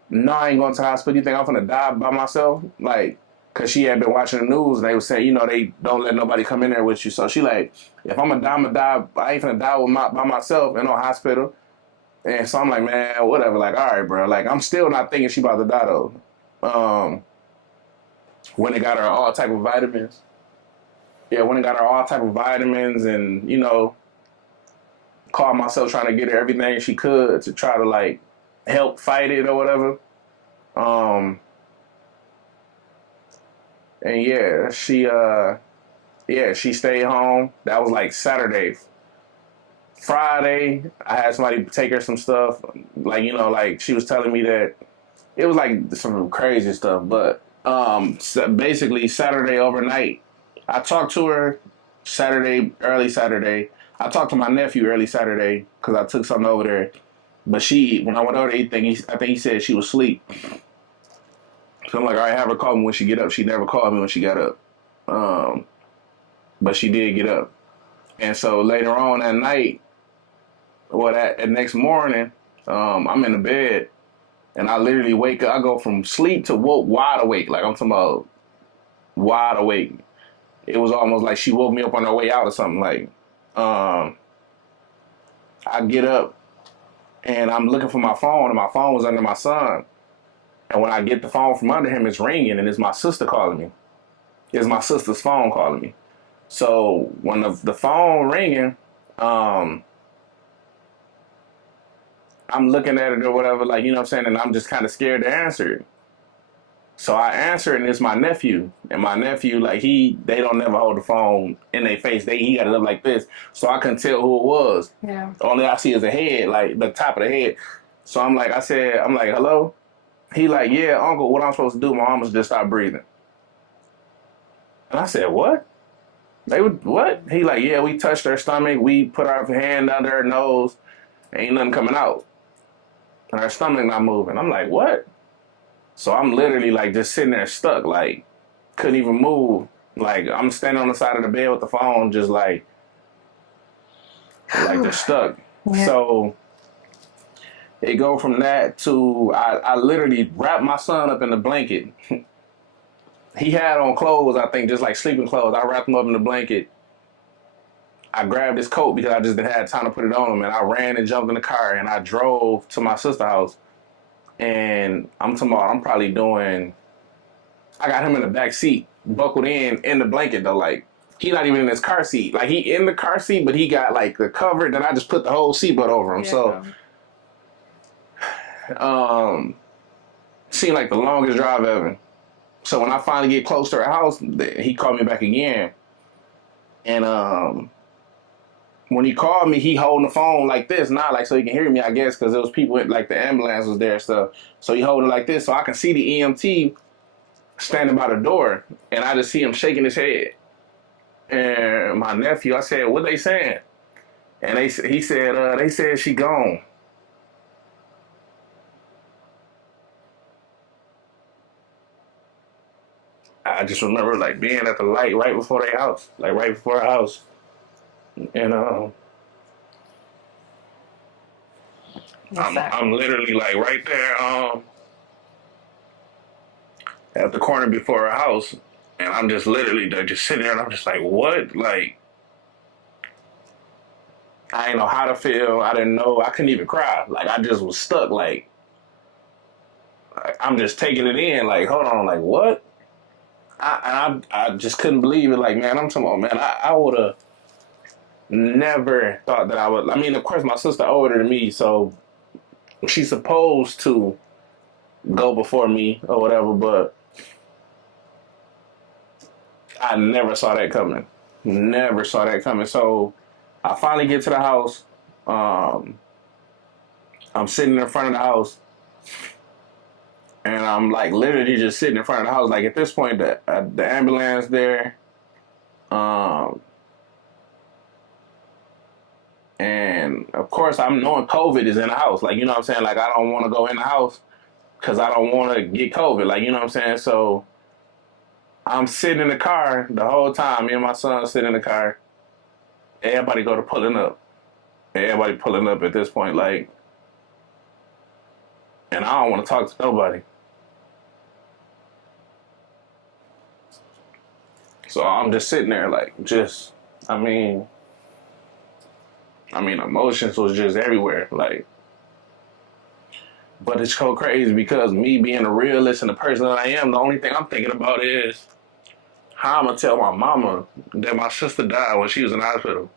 no, I ain't going to the hospital. You think I'm gonna die by myself? Like, cause she had been watching the news and they were saying, you know, they don't let nobody come in there with you. So she like, if I'm gonna die, I'm gonna die. I ain't gonna die by myself in no hospital. And so I'm like, man, whatever. Like, all right, bro. Like, I'm still not thinking she about to die though. When they got her all type of vitamins. Yeah, when they got her all type of vitamins and, you know, called myself trying to get her everything she could to try to like help fight it or whatever. And she stayed home. That was like Saturday. Friday, I had somebody take her some stuff. Like, you know, like she was telling me that it was like some crazy stuff. But so basically Saturday overnight, I talked to her early Saturday. I talked to my nephew early Saturday because I took something over there. But when I went over there, I think he said she was asleep. So I'm like, all right, have her call me when she get up. She never called me when she got up. But she did get up. And so later on that night, that next morning, I'm in the bed and I literally wake up. I go from sleep to wide awake. Like I'm talking about wide awake. It was almost like she woke me up on her way out or something. Like, I get up and I'm looking for my phone and my phone was under my son. And when I get the phone from under him, it's ringing and it's my sister calling me. It's my sister's phone calling me. So when the phone ringing, I'm looking at it or whatever, like, you know what I'm saying? And I'm just kind of scared to answer it. So I answer it and it's my nephew. And my nephew, like they don't never hold the phone in their face. He got it up like this. So I couldn't tell who it was. Yeah. Only I see is a head, like the top of the head. So I'm like, hello? He like, yeah, uncle, what I'm supposed to do? My mama's just stopped breathing. And I said, what? They would, what? He like, yeah, we touched her stomach. We put our hand under her nose. Ain't nothing coming out. And her stomach not moving. I'm like, what? So I'm literally like just sitting there stuck, like couldn't even move. Like I'm standing on the side of the bed with the phone, just like just stuck. Yeah. So it go from that to I literally wrapped my son up in the blanket. He had on clothes, I think, just like sleeping clothes. I wrapped him up in the blanket. I grabbed his coat because I just didn't have time to put it on him, and I ran and jumped in the car and I drove to my sister's house. And I'm probably doing, I got him in the back seat, buckled in the blanket though. Like, he not even in his car seat. Like, he in the car seat, but he got like the cover, then I just put the whole seatbelt over him. Yeah. So, seemed like the longest drive ever. So when I finally get close to her house, he called me back again. And, when he called me, he holding the phone like this, not like so he can hear me, I guess, because there was people, like the ambulance was there and stuff. So he holding it like this, so I can see the EMT standing by the door, and I just see him shaking his head. And my nephew, I said, what they saying? And he said, they said she gone. I just remember like being at the light right before their house, like right before our house. And I'm literally like right there at the corner before our house, and I'm just literally just sitting there, and I'm just like, what? Like, I didn't know how to feel. I didn't know. I couldn't even cry. Like, I just was stuck. Like I'm just taking it in. Like, hold on. Like, what? I just couldn't believe it. Like, man, I'm talking about, man, I would have never thought that I would. I mean, of course, my sister older than me, so she's supposed to go before me or whatever, but I never saw that coming. Never saw that coming. So I finally get to the house. I'm sitting in front of the house, and I'm like literally just sitting in front of the house. Like at this point, the ambulance there. And of course, I'm knowing COVID is in the house. Like, you know what I'm saying? Like, I don't want to go in the house because I don't want to get COVID. Like, you know what I'm saying? So I'm sitting in the car the whole time. Me and my son sitting in the car. Everybody go to pulling up. Everybody pulling up at this point, like, and I don't want to talk to nobody. So I'm just sitting there, like, just, I mean, emotions was just everywhere, like. But it's so crazy because me being a realist and the person that I am, the only thing I'm thinking about is how I'm gonna tell my mama that my sister died when she was in the hospital.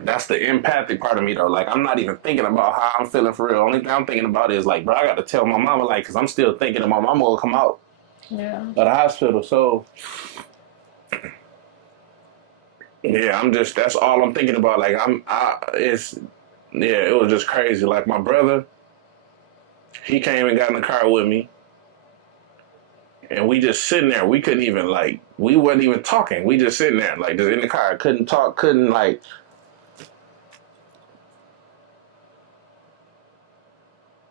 That's the empathic part of me, though. Like, I'm not even thinking about how I'm feeling for real. Only thing I'm thinking about is, like, bro, I got to tell my mama, like, because I'm still thinking that my mama will come out of the hospital. So, yeah, that's all I'm thinking about. Like, it was just crazy. Like, my brother, he came and got in the car with me. And we just sitting there. We couldn't even, like, we wasn't even talking. We just sitting there, like, just in the car. Couldn't talk, couldn't, like.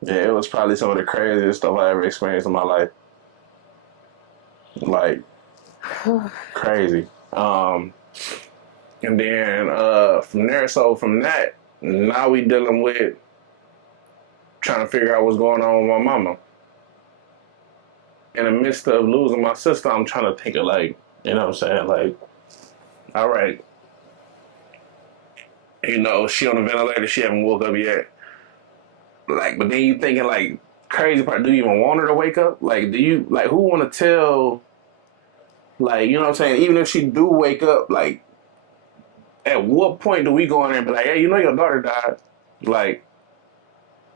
Yeah, it was probably some of the craziest stuff I ever experienced in my life. Like, crazy. And then from there, so from that, now we dealing with trying to figure out what's going on with my mama. In the midst of losing my sister, I'm trying to think of, like, you know what I'm saying? Like, all right, you know, she on the ventilator, she haven't woke up yet. Like, but then you thinking, like, crazy part, do you even want her to wake up? Like, do you, like, who want to tell, like, you know what I'm saying? Even if she do wake up, like, at what point do we go in there and be like, hey, you know your daughter died? Like,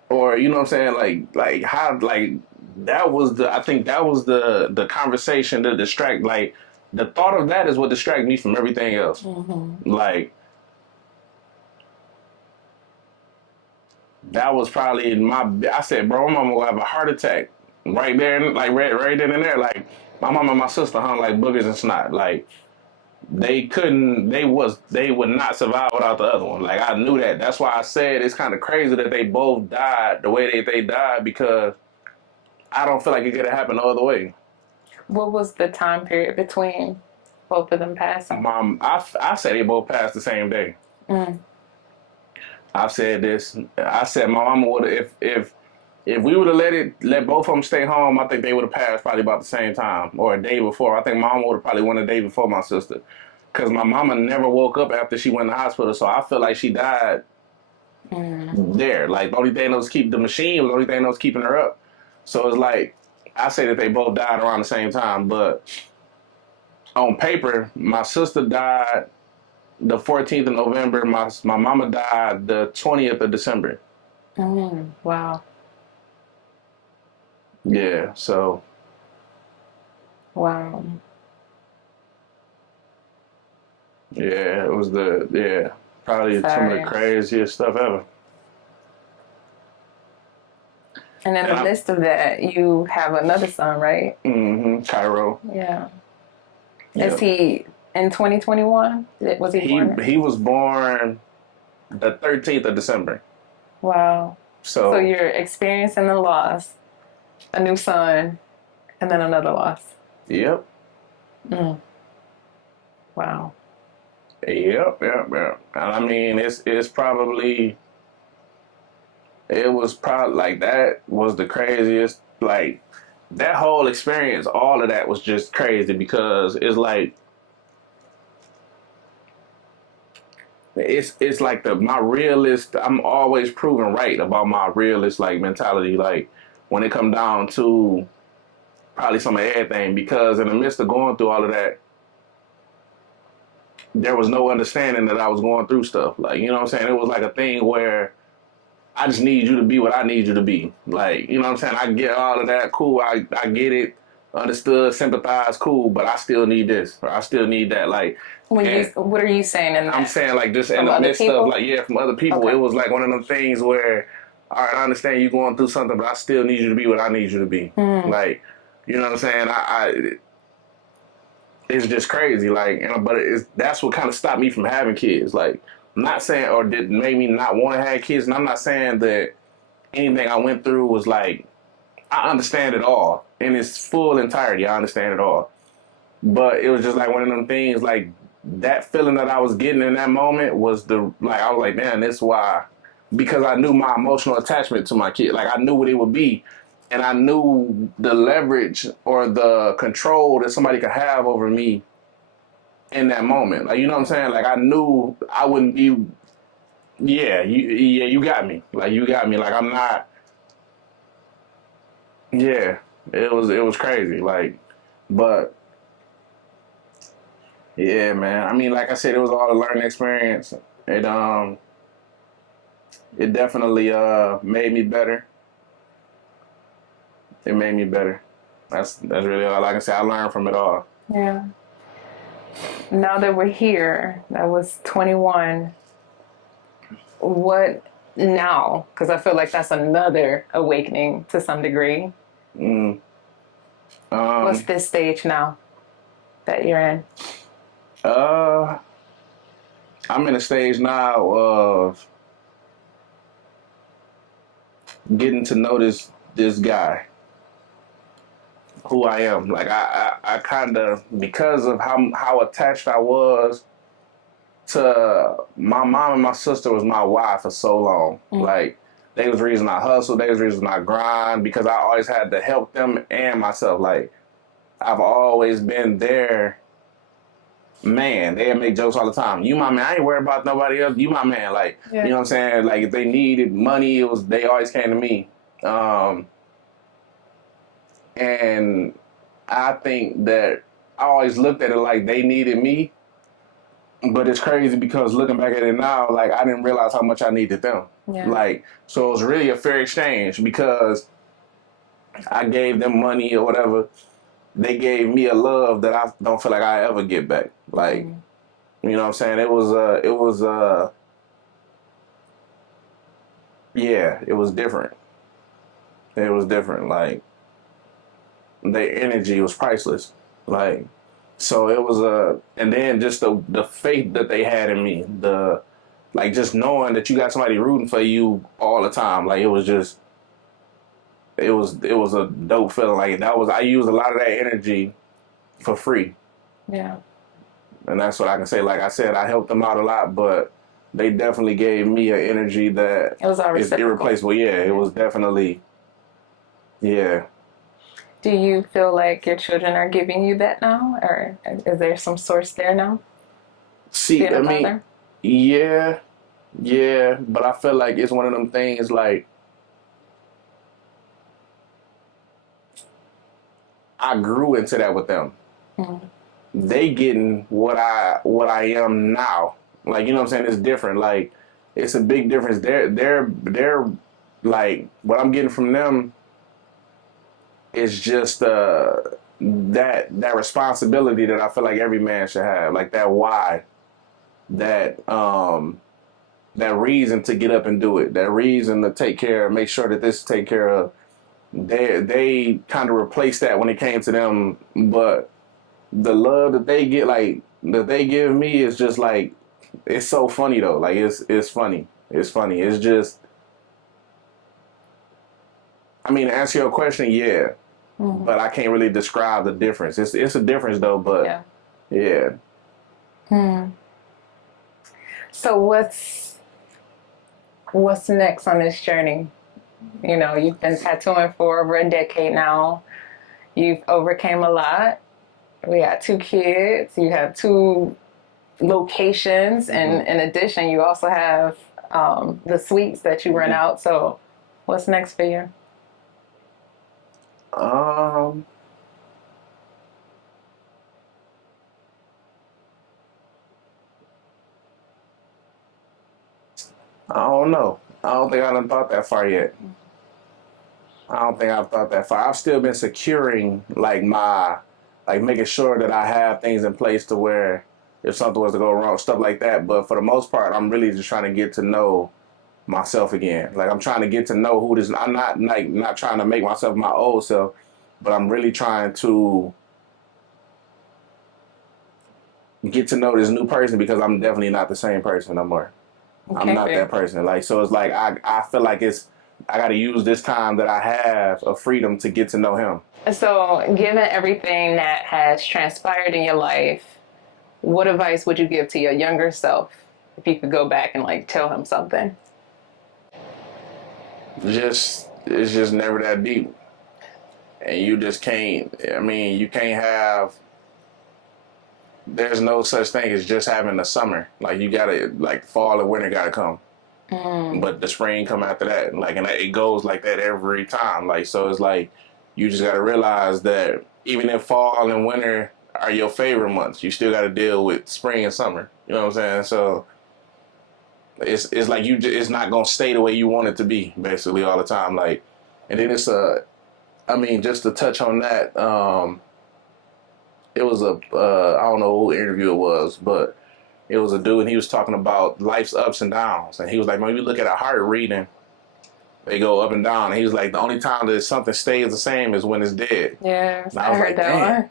or, you know what I'm saying? Like, how, like, I think that was the conversation to distract, like, the thought of that is what distracted me from everything else. Mm-hmm. Like, that was probably I said, bro, my mama will have a heart attack right there, like right then and there. Like, my mom and my sister hung like boogers and snot. Like, they would not survive without the other one. Like, I knew that. That's why I said it's kind of crazy that they both died the way they died, because I don't feel like it could have happened no other way. What was the time period between both of them passing? I said they both passed the same day. Mm. I've said this. I said my mama would have, if we would have let both of them stay home, I think they would have passed probably about the same time or a day before. I think my mama would have probably went a day before my sister, because my mama never woke up after she went to the hospital. So I feel like she died there. Like, the only thing that was keeping the machine was the only thing that was keeping her up. So it's like, I say that they both died around the same time, but on paper, my sister died the 14th of November. My mama died the 20th of December. Wow. Yeah, so. Wow. Yeah, it was probably some of the craziest stuff ever. And in the midst of that, you have another son, right? Mm-hmm, Cairo. Yeah. Is he in 2021? Was he born? He was born the 13th of December. Wow. So you're experiencing the loss, a new son, and then another loss. Yep. Wow. Yep. And I mean, it was probably like, that was the craziest, like, that whole experience, all of that was just crazy, because it's like, it's like my realist, I'm always proven right about my realist, like, mentality, like, when it come down to probably some of everything, because in the midst of going through all of that, there was no understanding that I was going through stuff. Like, you know what I'm saying? It was like a thing where I just need you to be what I need you to be. Like, you know what I'm saying? I get all of that, cool, I get it, understood, sympathize, cool, but I still need this, or I still need that. Like, what are you saying in that? I'm saying, like, just from in the midst people? of, like, from other people. Okay. It was like one of them things where, all right, I understand you going through something, but I still need you to be what I need you to be. Like, you know what I'm saying? It's just crazy. Like, but that's what kind of stopped me from having kids. Like, not saying or did made me not want to have kids, and I'm not saying that anything I went through was like I understand it all in its full entirety. I understand it all, but it was just like one of them things. Like that feeling that I was getting in that moment was the like I was like, man, that's why because I knew my emotional attachment to my kid. Like I knew what it would be, and I knew the leverage or the control that somebody could have over me in that moment. Like you know what I'm saying? Like I knew I wouldn't be. You got me. Like you got me. Like I'm not. Yeah, it was crazy. Like, but yeah, man. I mean, like I said, it was all a learning experience. It definitely made me better. It made me better. That's really all I can say. I learned from it all. Yeah. Now that we're here, that was 21. What now? Because I feel like that's another awakening to some degree. What's this stage now that you're in? I'm in a stage now of getting to know this guy, who I am. Like I kind of because of how attached I was to my mom and my sister was my why for so long. Like they was the reason I hustled, they was the reason I grind because I always had to help them and myself. Like I've always been there. Man, they make jokes all the time. You my man. I ain't worried about nobody else. You my man. Like you know what I'm saying. Like if they needed money, they always came to me. And I think that I always looked at it like they needed me, but it's crazy because looking back at it now, like I didn't realize how much I needed them. Yeah. Like so, it was really a fair exchange because I gave them money or whatever. They gave me a love that I don't feel like I ever get back. Like, you know what I'm saying? It was different. It was different. Like, their energy was priceless. Like, so it was and then just the faith that they had in me, like just knowing that you got somebody rooting for you all the time. Like, it was a dope feeling. Like I used a lot of that energy for free. Yeah. And that's what I can say. Like I said, I helped them out a lot, but they definitely gave me an energy that It was all is irreplaceable. Yeah, it was definitely, yeah. Do you feel like your children are giving you that now? Or is there some source there now? See, I mean, yeah, but I feel like it's one of them things like, I grew into that with them. They getting what I am now. Like, you know what I'm saying? It's different. Like, it's a big difference. They're like what I'm getting from them is just that responsibility that I feel like every man should have. Like that why, that that reason to get up and do it. That reason to take care of, make sure that this is taken care of. They kind of replaced that when it came to them, but the love that they get, like that they give me, is just like it's so funny though. Like it's funny. It's funny. It's just, I mean, to answer your question, yeah, but I can't really describe the difference. It's a difference though, but yeah. So what's next on this journey? You know, you've been tattooing for over a decade now. You've overcame a lot. We got 2 kids. You have 2 locations, and in addition, you also have the suites that you rent out. So, what's next for you? I don't know. I don't think I done thought that far yet. I don't think I've thought that far. I've still been securing like making sure that I have things in place to where if something was to go wrong, stuff like that. But for the most part, I'm really just trying to get to know myself again. Like I'm trying to get to know who this. I'm not trying to make myself my old self, but I'm really trying to get to know this new person because I'm definitely not the same person no more. I'm not that person. Like, so it's like I feel like I got to use this time that I have of freedom to get to know him. So, given everything that has transpired in your life, what advice would you give to your younger self if you could go back and like tell him something? It's just never that deep, and you just can't. I mean, you can't have. There's no such thing as just having a summer. Like, you gotta, like, fall and winter gotta come. But the spring come after that. Like, and it goes like that every time. Like, so it's like, you just gotta realize that even if fall and winter are your favorite months, you still gotta deal with spring and summer. You know what I'm saying? So it's like it's not gonna stay the way you want it to be, basically, all the time. Like, and then I mean, just to touch on that, it was I don't know who interview it was, but it was a dude, and he was talking about life's ups and downs. And he was like, when you look at a heart reading, they go up and down. And he was like, the only time that something stays the same is when it's dead. Yeah, and I was like, that damn. one.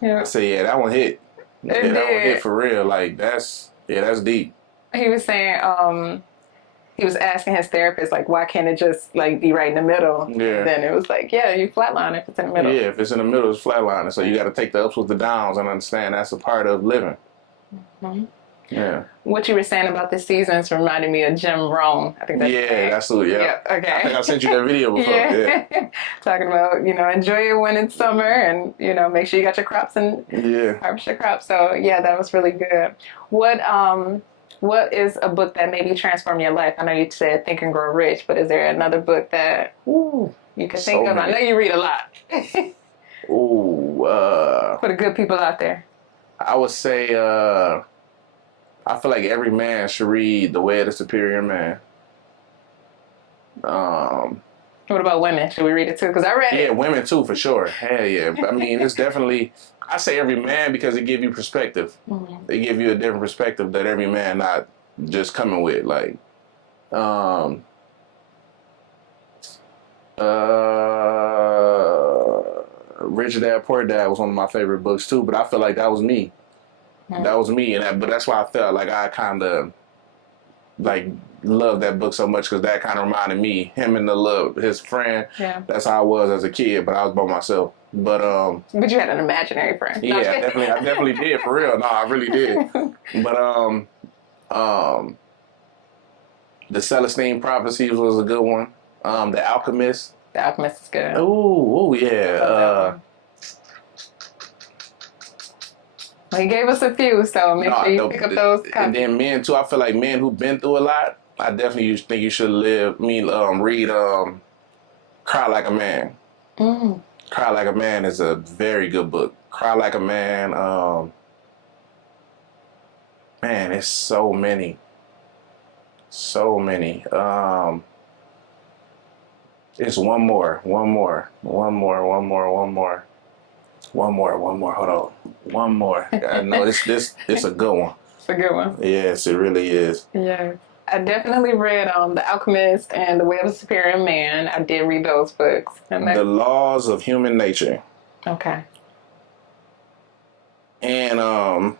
Yeah. I said, yeah, that one hit. That one hit for real. Like, that's deep. He was saying, he was asking his therapist, like, why can't it just, like, be right in the middle? Yeah. And then it was like, yeah, you flatline if it's in the middle. Yeah, if it's in the middle, it's flatlining. So you got to take the ups with the downs and understand that's a part of living. Mm-hmm. Yeah. What you were saying about the seasons reminded me of Jim Rohn. I think that's that's what. Yeah. Yep, okay. I think I sent you that video before. Yeah. Talking about, enjoy it when it's summer, and make sure you got your crops and harvest your crops. So yeah, that was really good. What is a book that maybe transformed your life? I know you said Think and Grow Rich, but is there another book that you can think of? Many. I know you read a lot. For the good people out there. I would say I feel like every man should read The Way of the Superior Man. What about women? Should we read it too? Because I read it. Yeah, women too, for sure. Hell yeah. I mean, it's definitely, I say every man because it gives you perspective. Mm-hmm. They give you a different perspective that every man not just coming with. Like, Rich Dad, Poor Dad was one of my favorite books too, but I feel like that was me. Mm-hmm. That was me, but that's why I felt like I kind of like loved that book so much, because that kind of reminded me, him and his friend. Yeah. That's how I was as a kid, but I was by myself. But you had an imaginary friend. Yeah, I definitely did, for real. No, I really did. But The Celestine Prophecies was a good one. The Alchemist. The Alchemist is good. Oh yeah. Well, he gave us a few, so make sure you pick up those copies. And then men too. I feel like men who've been through a lot, I definitely think you should read Cry Like a Man. Mm. Cry Like a Man is a very good book. Cry Like a Man. Man, it's so many. So many. It's one more. Hold on. One more. I know this a good one. It's a good one. Yes, it really is. Yeah. I definitely read The Alchemist and The Way of the Superior Man. I did read those books. The Laws of Human Nature. Okay. And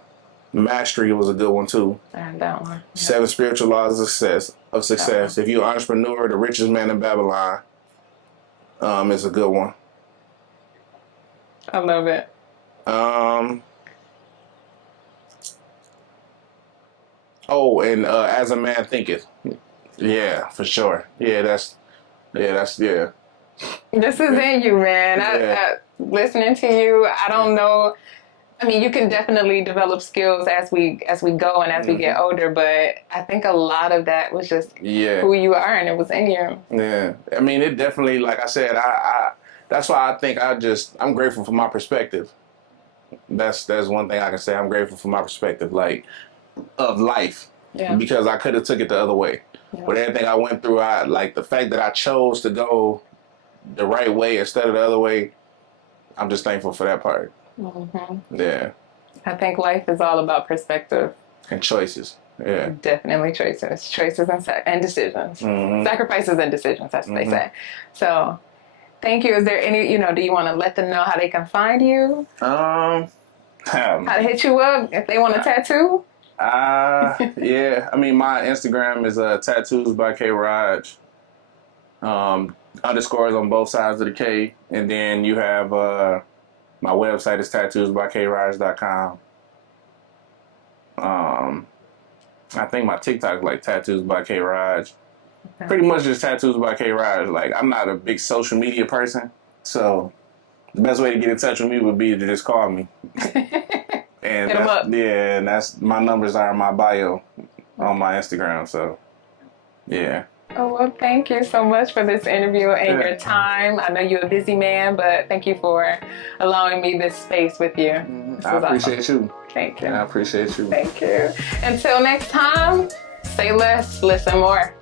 Mastery was a good one too. I had that one. Yeah. 7 Spiritual Laws of Success. If you're an entrepreneur, The Richest Man in Babylon is a good one. I love it. And As a Man Thinketh. Yeah, for sure. That's. This is in you, man. I listening to you, I don't know. I mean, you can definitely develop skills as we go and as we get older, but I think a lot of that was just who you are, and it was in you. Yeah. I mean, it definitely, like I said, I that's why I think I'm grateful for my perspective. That's one thing I can say. I'm grateful for my perspective, like, of life. Yeah. Because I could have took it the other way. Yeah. With everything I went through, like the fact that I chose to go the right way instead of the other way, I'm just thankful for that part. Mm-hmm. Yeah. I think life is all about perspective. And choices. Yeah. Definitely choices. Choices and decisions. Mm-hmm. Sacrifices and decisions, that's what they say. So, thank you. Is there any, do you want to let them know how they can find you? How to hit you up if they want a tattoo? Yeah. I mean, my Instagram is tattoos by K Raj. Underscores on both sides of the K, and then you have my website is tattoosbykraj.com. I think my TikTok is like tattoos by K Raj. Pretty much just tattoos by K Raj. Like, I'm not a big social media person, so the best way to get in touch with me would be to just call me. And Hit 'em up. yeah, and that's my numbers are in my bio on my Instagram. So yeah. Oh, well, thank you so much for this interview and your time. I know you're a busy man, but thank you for allowing me this space with you. I appreciate you. Thank you. I appreciate you. Thank you. Until next time, say less, listen more.